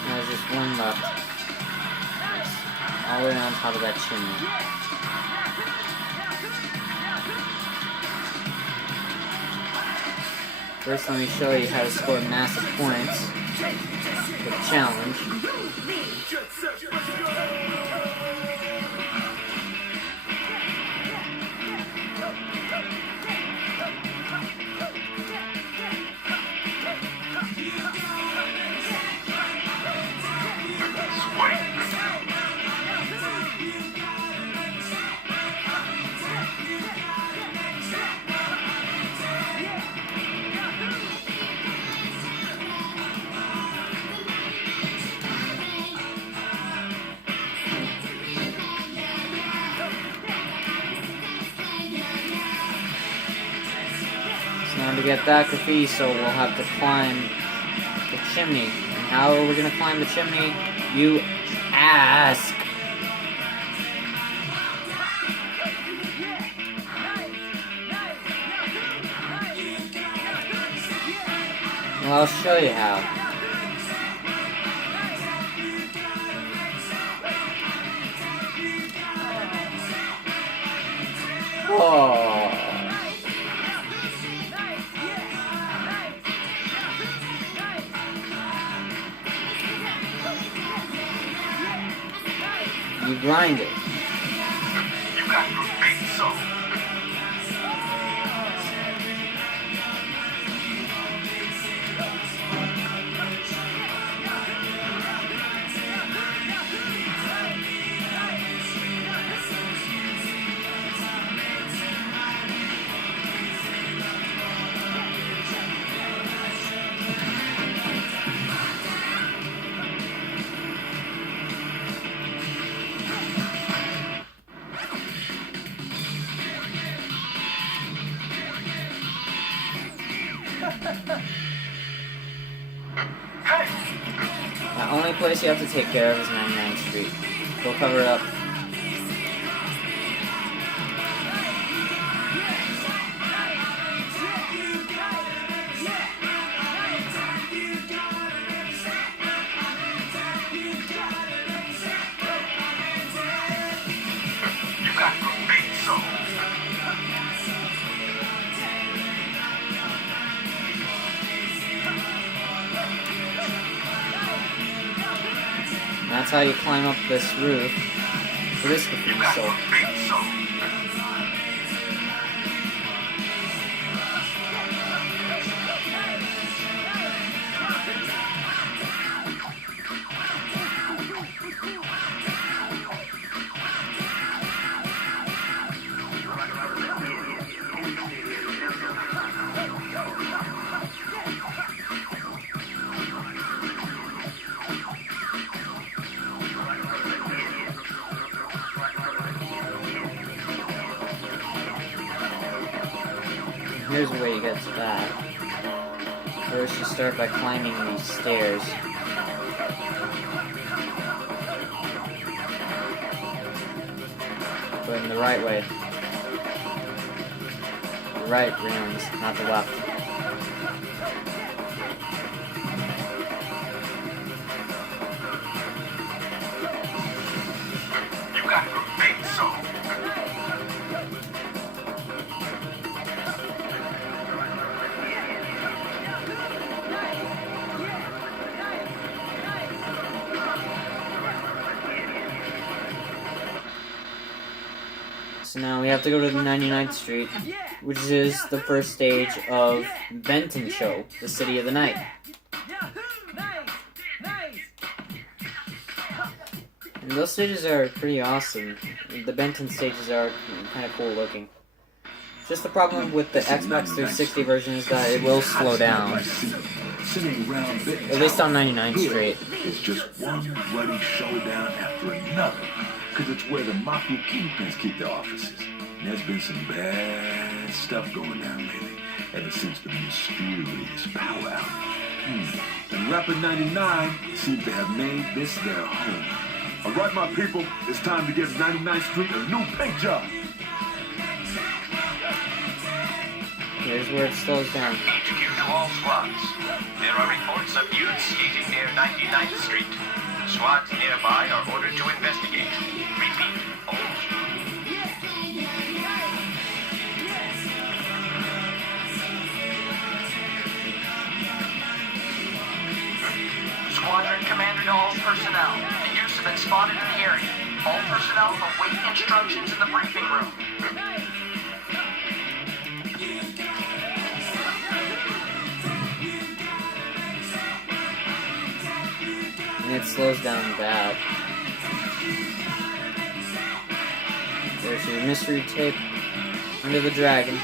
There's just one left. All the way on top of that chimney. First, let me show you how to score massive points with the challenge. Now to get that graffiti, so we'll have to climb the chimney. And how are we gonna climb the chimney? You ask. Well, I'll show you how. Oh. You grind it. You got great soul. The only place you have to take care of is 99th Street. We'll cover it up. You got great soul. That's how you climb up this roof. This could be so. Here's the way you get to that. First you start by climbing these stairs. But in the right way. The right railings, not the left. You got to think so. So now we have to go to the 99th Street, which is the first stage of Benten-cho, the City of the Night. And those stages are pretty awesome. The Benten stages are kind of cool looking. Just the problem with the Xbox 360 version is that it will slow down. At least on 99th Street. It's just one bloody showdown after another. Because it's where the mafia kingpins keep their offices. And there's been some bad stuff going down lately, ever since the mysterious powwow. And Rapper 99 seems to have made this their home. All right, my people, it's time to give 99th Street a new paint job. Here's where it slows down. HQ to all squads. There are reports of youths skating near 99th Street. Squads nearby are ordered to investigate. Repeat, only. Squadron commander to all personnel. The youths have been spotted in the area. All personnel await instructions in the briefing room. And it slows down bad. There's your mystery tape under the dragon.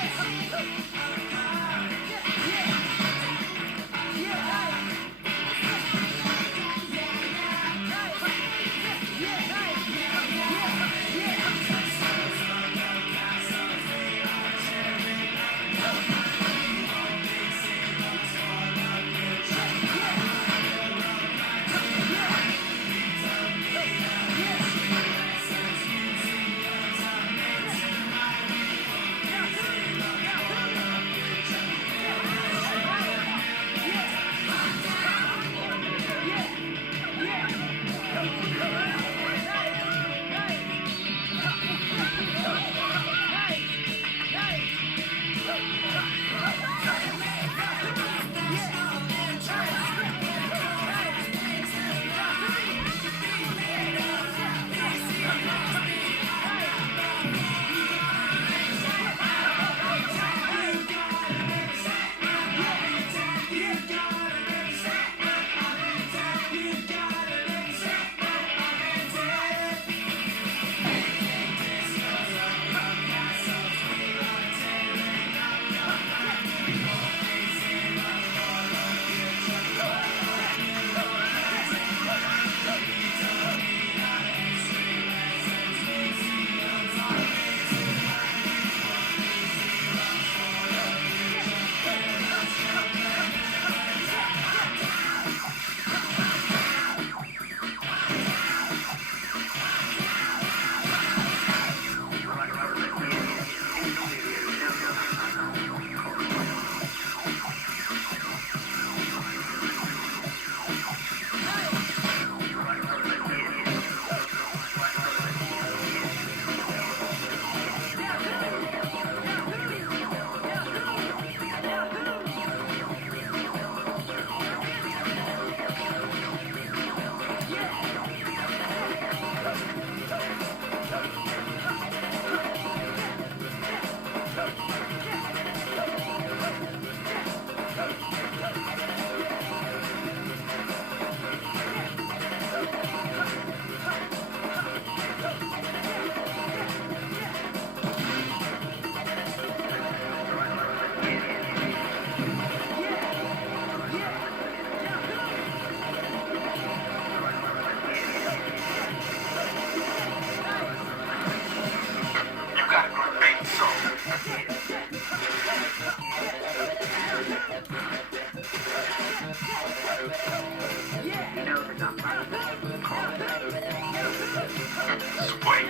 Sweet.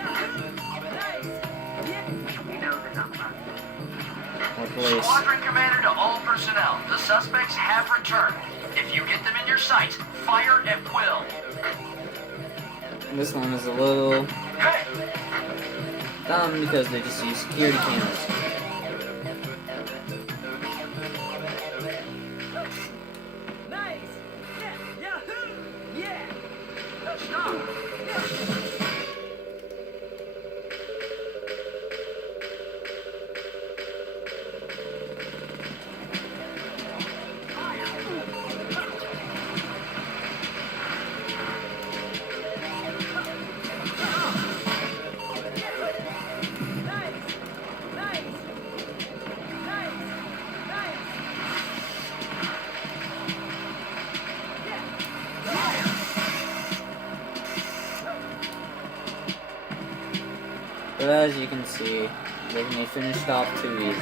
More police. Squadron commander to all personnel. The suspects have returned. If you get them in your sights, fire at will. This one is a little Hey! dumb because they just use security cameras. But as you can see, they finished off too easily.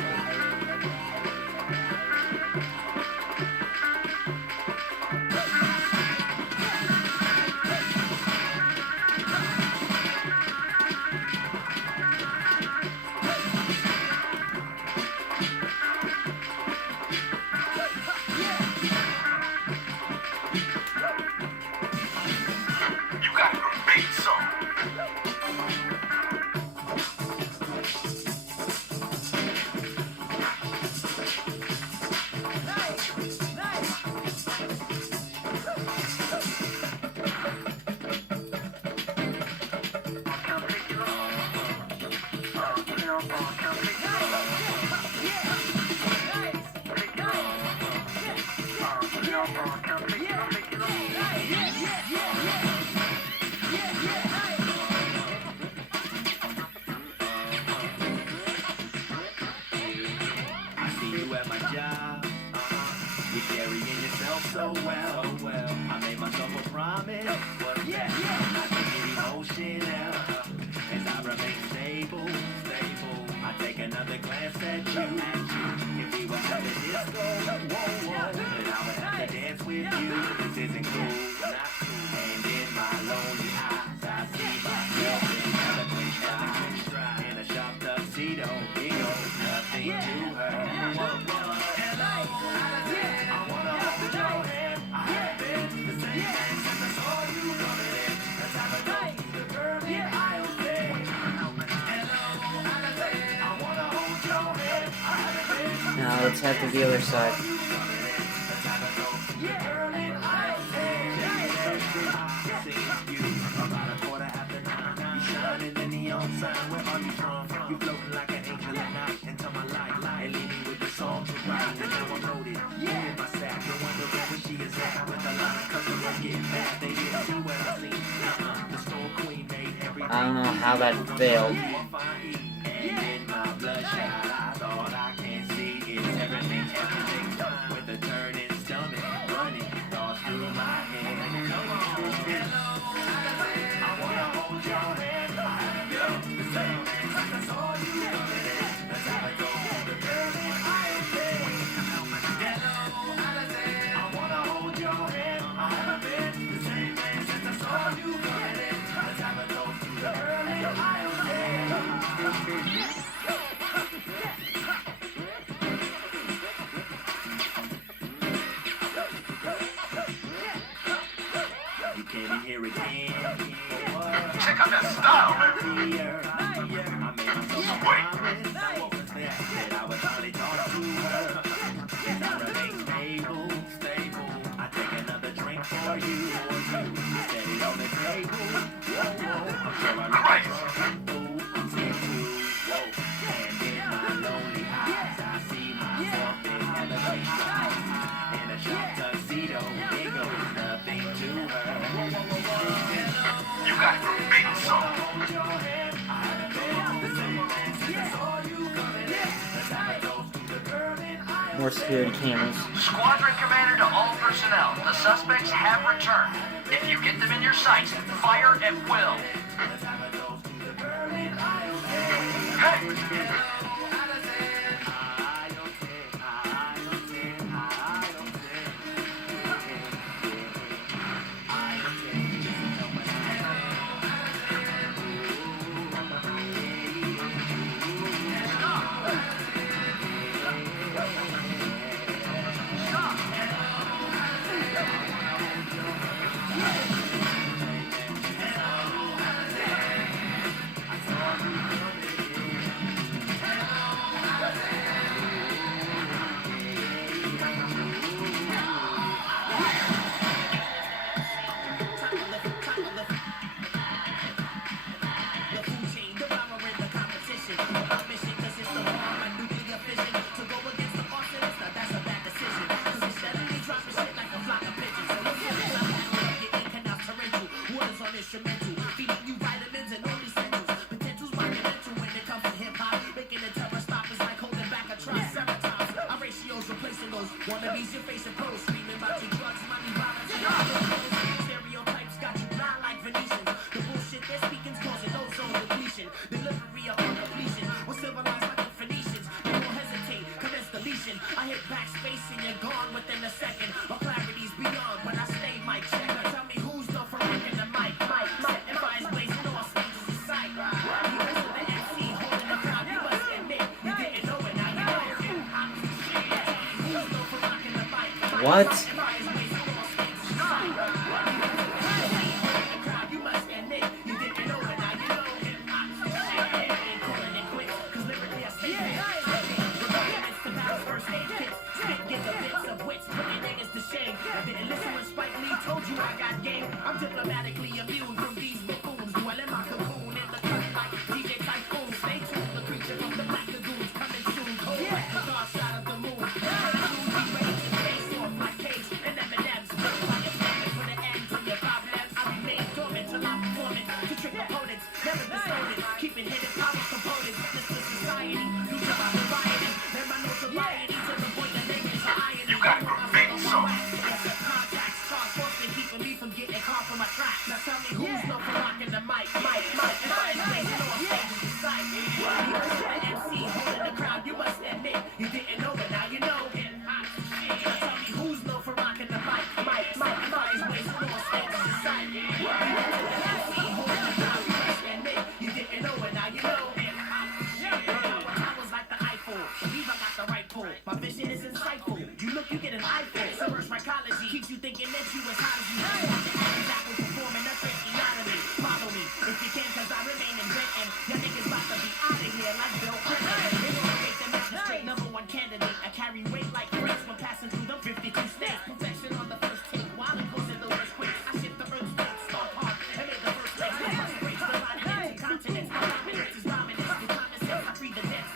You got to beat some. I see you at my job. You're carrying yourself so well. I made myself a promise. Not to get emotional. As I remain stable. I take another glance at you. If we were at the disco, then I would have to dance with you. This isn't cool, not cool. And in my lonely eyes, I see myself in eloquent stride. In a sharp tuxedo, it goes nothing to her. I wanna hold your hand. I have been the same man since I saw you coming in. Let's have a go through the curvy aisle there. I wanna hold your hand. I haven't been Now let's head to the other side. Let's have a go through the curvy aisle there. I seen you about a quarter after 9. You shine in the neon sign. Where are you from? You floating like an angel at night into my life. And leave me with the song to write. And now I'm loaded. In my sack. No wonder where she is at. With a lot of customers getting mad. They didn't see what I seen. The store queen made everything. I don't know how that failed. And in my bloodshot eyes, all I can see is everything's fine. With a turning stomach, running thoughts through my head. Come on, I wanna hold your hand. I haven't been the same since I saw you coming in. Let's have a go through the curvy aisle there. I wanna hold your hand. I haven't been the same man since I saw you coming in. Let's have a go through the curvy aisle there. You can't be here again. Check out that style, baby. I made myself a promise. That I would only talk to her. And I remain stable. I take another drink for you. Set it on the table. I'm sure I look I'm seeing you. And in my lonely eyes, I see myself in elevation. In a short tuxedo, it goes nothing to her. You got to beat some. More security cameras. Squadron commander to all personnel. The suspects have returned. If you get them in your sights, fire at will. Hey! What? I'm diplomatically immune from these buffoons. Dwell in my cocoon in the cut like DJ Typhoon. Stay tuned, the creature from the black lagoons coming soon. Cold like the dark side of the moon. Be ready to face off like Cage and M&M's. Like a famine, put an end to your problems. I remain dormant till I'm performing to trick opponents. Never distorted, keeping hidden power components. This is society, you come out of rioting. Then my notoriety to the point that they can iron. You got Benten-cho. Contacts, charge forcing, keeping me from getting caught from my tracks. Now tell me who's known for rocking the mic, and I ain't facing on stage with the sight. The MC holding the crowd, you must admit you didn't know, but now you know. Now tell me who's known for rocking the mic, and I ain't facing on stage with the sight. The MC holding the crowd, you must admit you didn't know, but now you know. I was like the Eiffel, believe I got the right pull. My vision is insightful. You look, you get an eyeful. Submerged psychology keeps you thinking that you as hot as you. That will perform in a tracheotomy. Follow me if you can, cause I remain in Benton. Your niggas about to be out of here like Bill Clinton. Innovate the magistrate, #1 candidate. I carry weight like bricks when passing through the 52 states. Protection on the first take while imposing the worst quakes. I shift the earth's state, star park, and made the first place. Breaks the line into continents. My dominance is dominance. With common sense, I free the dense.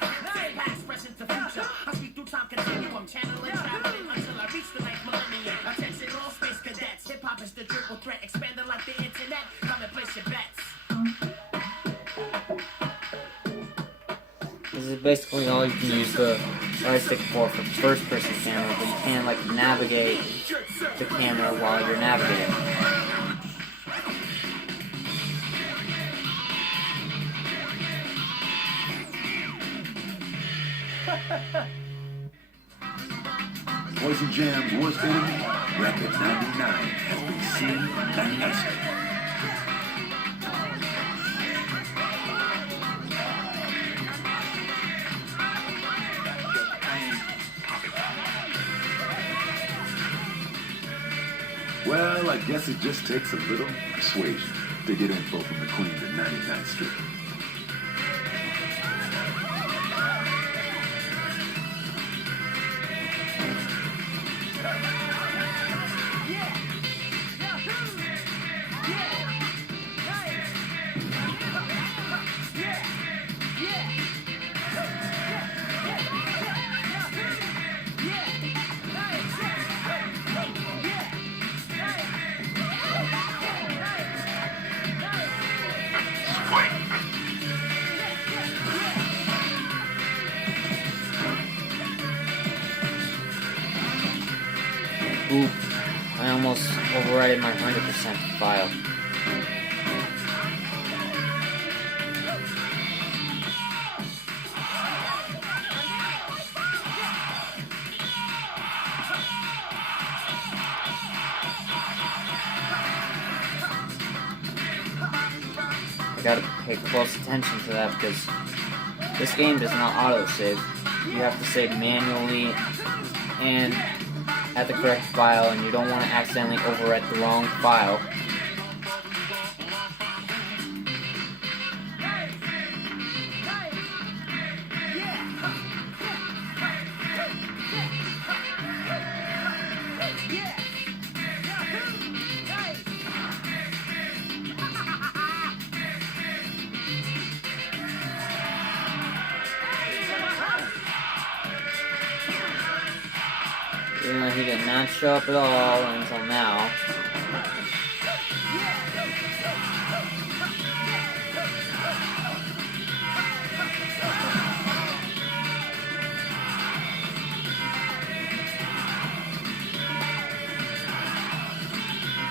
Past, present, to future. I speak through time continuum, channeling, traveling until I reach the ninth millennium. Attention, all space cadets. Hip hop is the triple threat, expanding like the internet. Come and place your bets. This is basically all you can use the joystick for first-person camera, but you can't like navigate the camera while you're navigating. Poison Jam was enemy. Record 99 has been seen and answered. Well, I guess it just takes a little persuasion to get info from the Queen at 99th Street. Oop, I almost overrided my 100% file. I gotta pay close attention to that because this game does not autosave. You have to save manually and at the correct file, and you don't want to accidentally overwrite the wrong file. Even though he did not show up at all until now.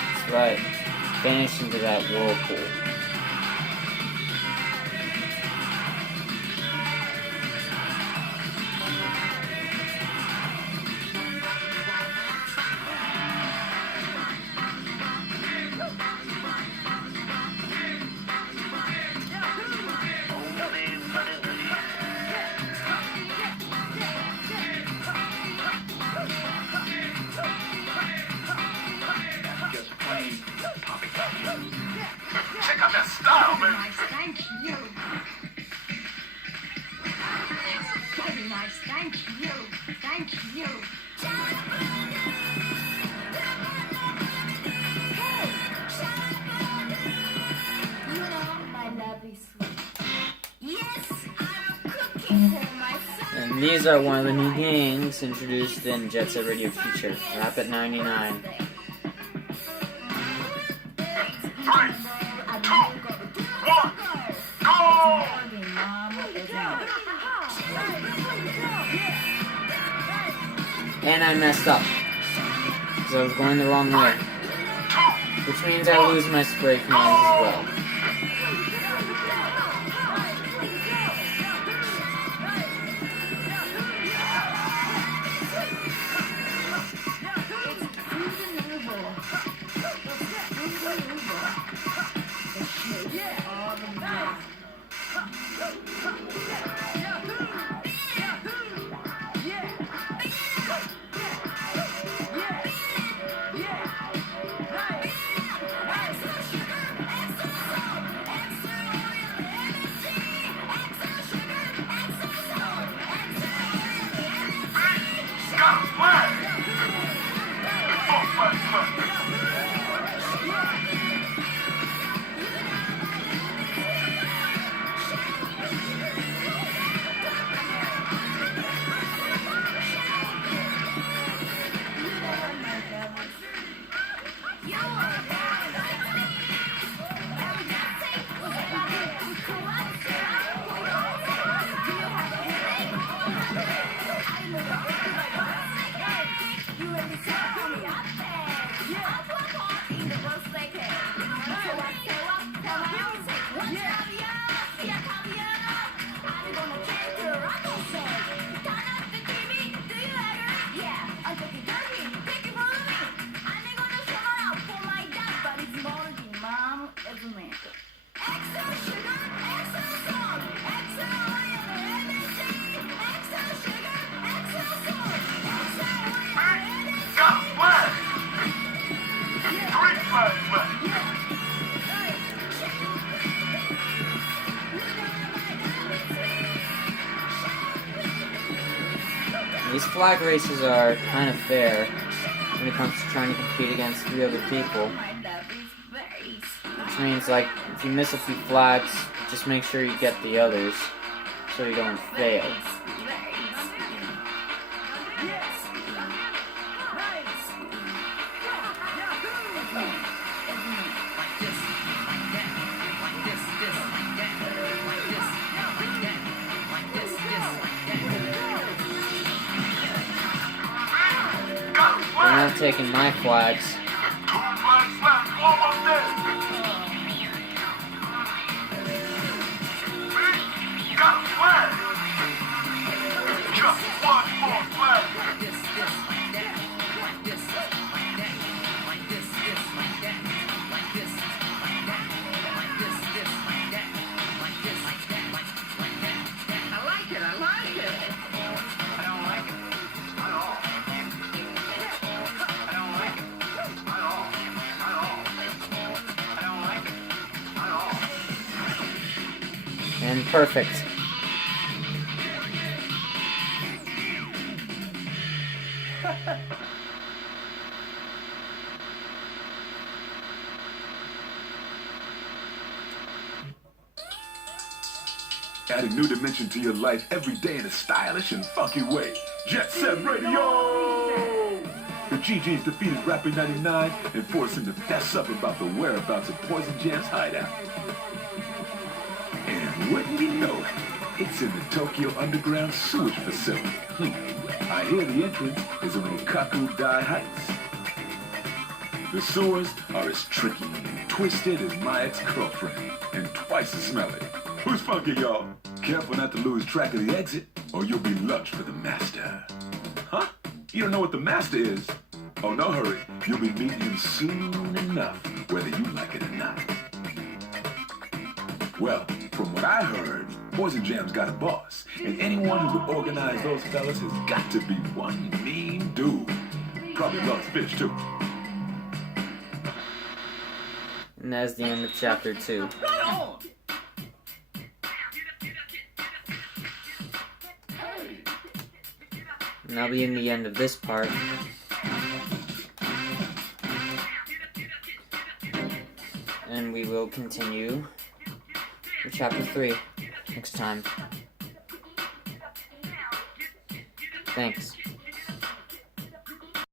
That's right. Vanish into that whirlpool. Thank you. Very nice. Thank you. Thank you. You know my love is sweet. Yes, I'm cooking for myself. And these are one of the new gangs introduced in Jet Set Radio Future. Rap at 99. 3, 2, 1, go! And I messed up. Because I was going the wrong way. Which means I lose my spray commands as well. These flag races are kind of fair when it comes to trying to compete against 3 other people. Which means, like, if you miss a few flags, just make sure you get the others so you don't fail. They're not taking my flags. 2 flags left, almost there. Got a flag. Just 1 more flag. I like it. I like it. I don't like it at all. I don't like it at all. I don't like it at all. And perfect. Adding new dimension to your life every day in a stylish and funky way. Jet Set Radio! The GG's defeated Rapper 99 and forced him to fess up about the whereabouts of Poison Jam's hideout. And wouldn't you know it, it's in the Tokyo Underground sewage facility. I hear the entrance is in Rokkaku-dai Heights. The sewers are as tricky and twisted as my ex-girlfriend, and twice as smelly. Who's funky, y'all? Careful not to lose track of the exit, or you'll be lunch for the master. Huh? You don't know what the master is? Oh, no hurry. You'll be meeting him soon enough, whether you like it or not. Well, from what I heard, Poison Jam's got a boss, and anyone who would organize those fellas has got to be one mean dude. Probably loves fish, too. And that's the end of chapter 2. And that'll be in the end of this part. And we will continue with Chapter 3 next time. Thanks.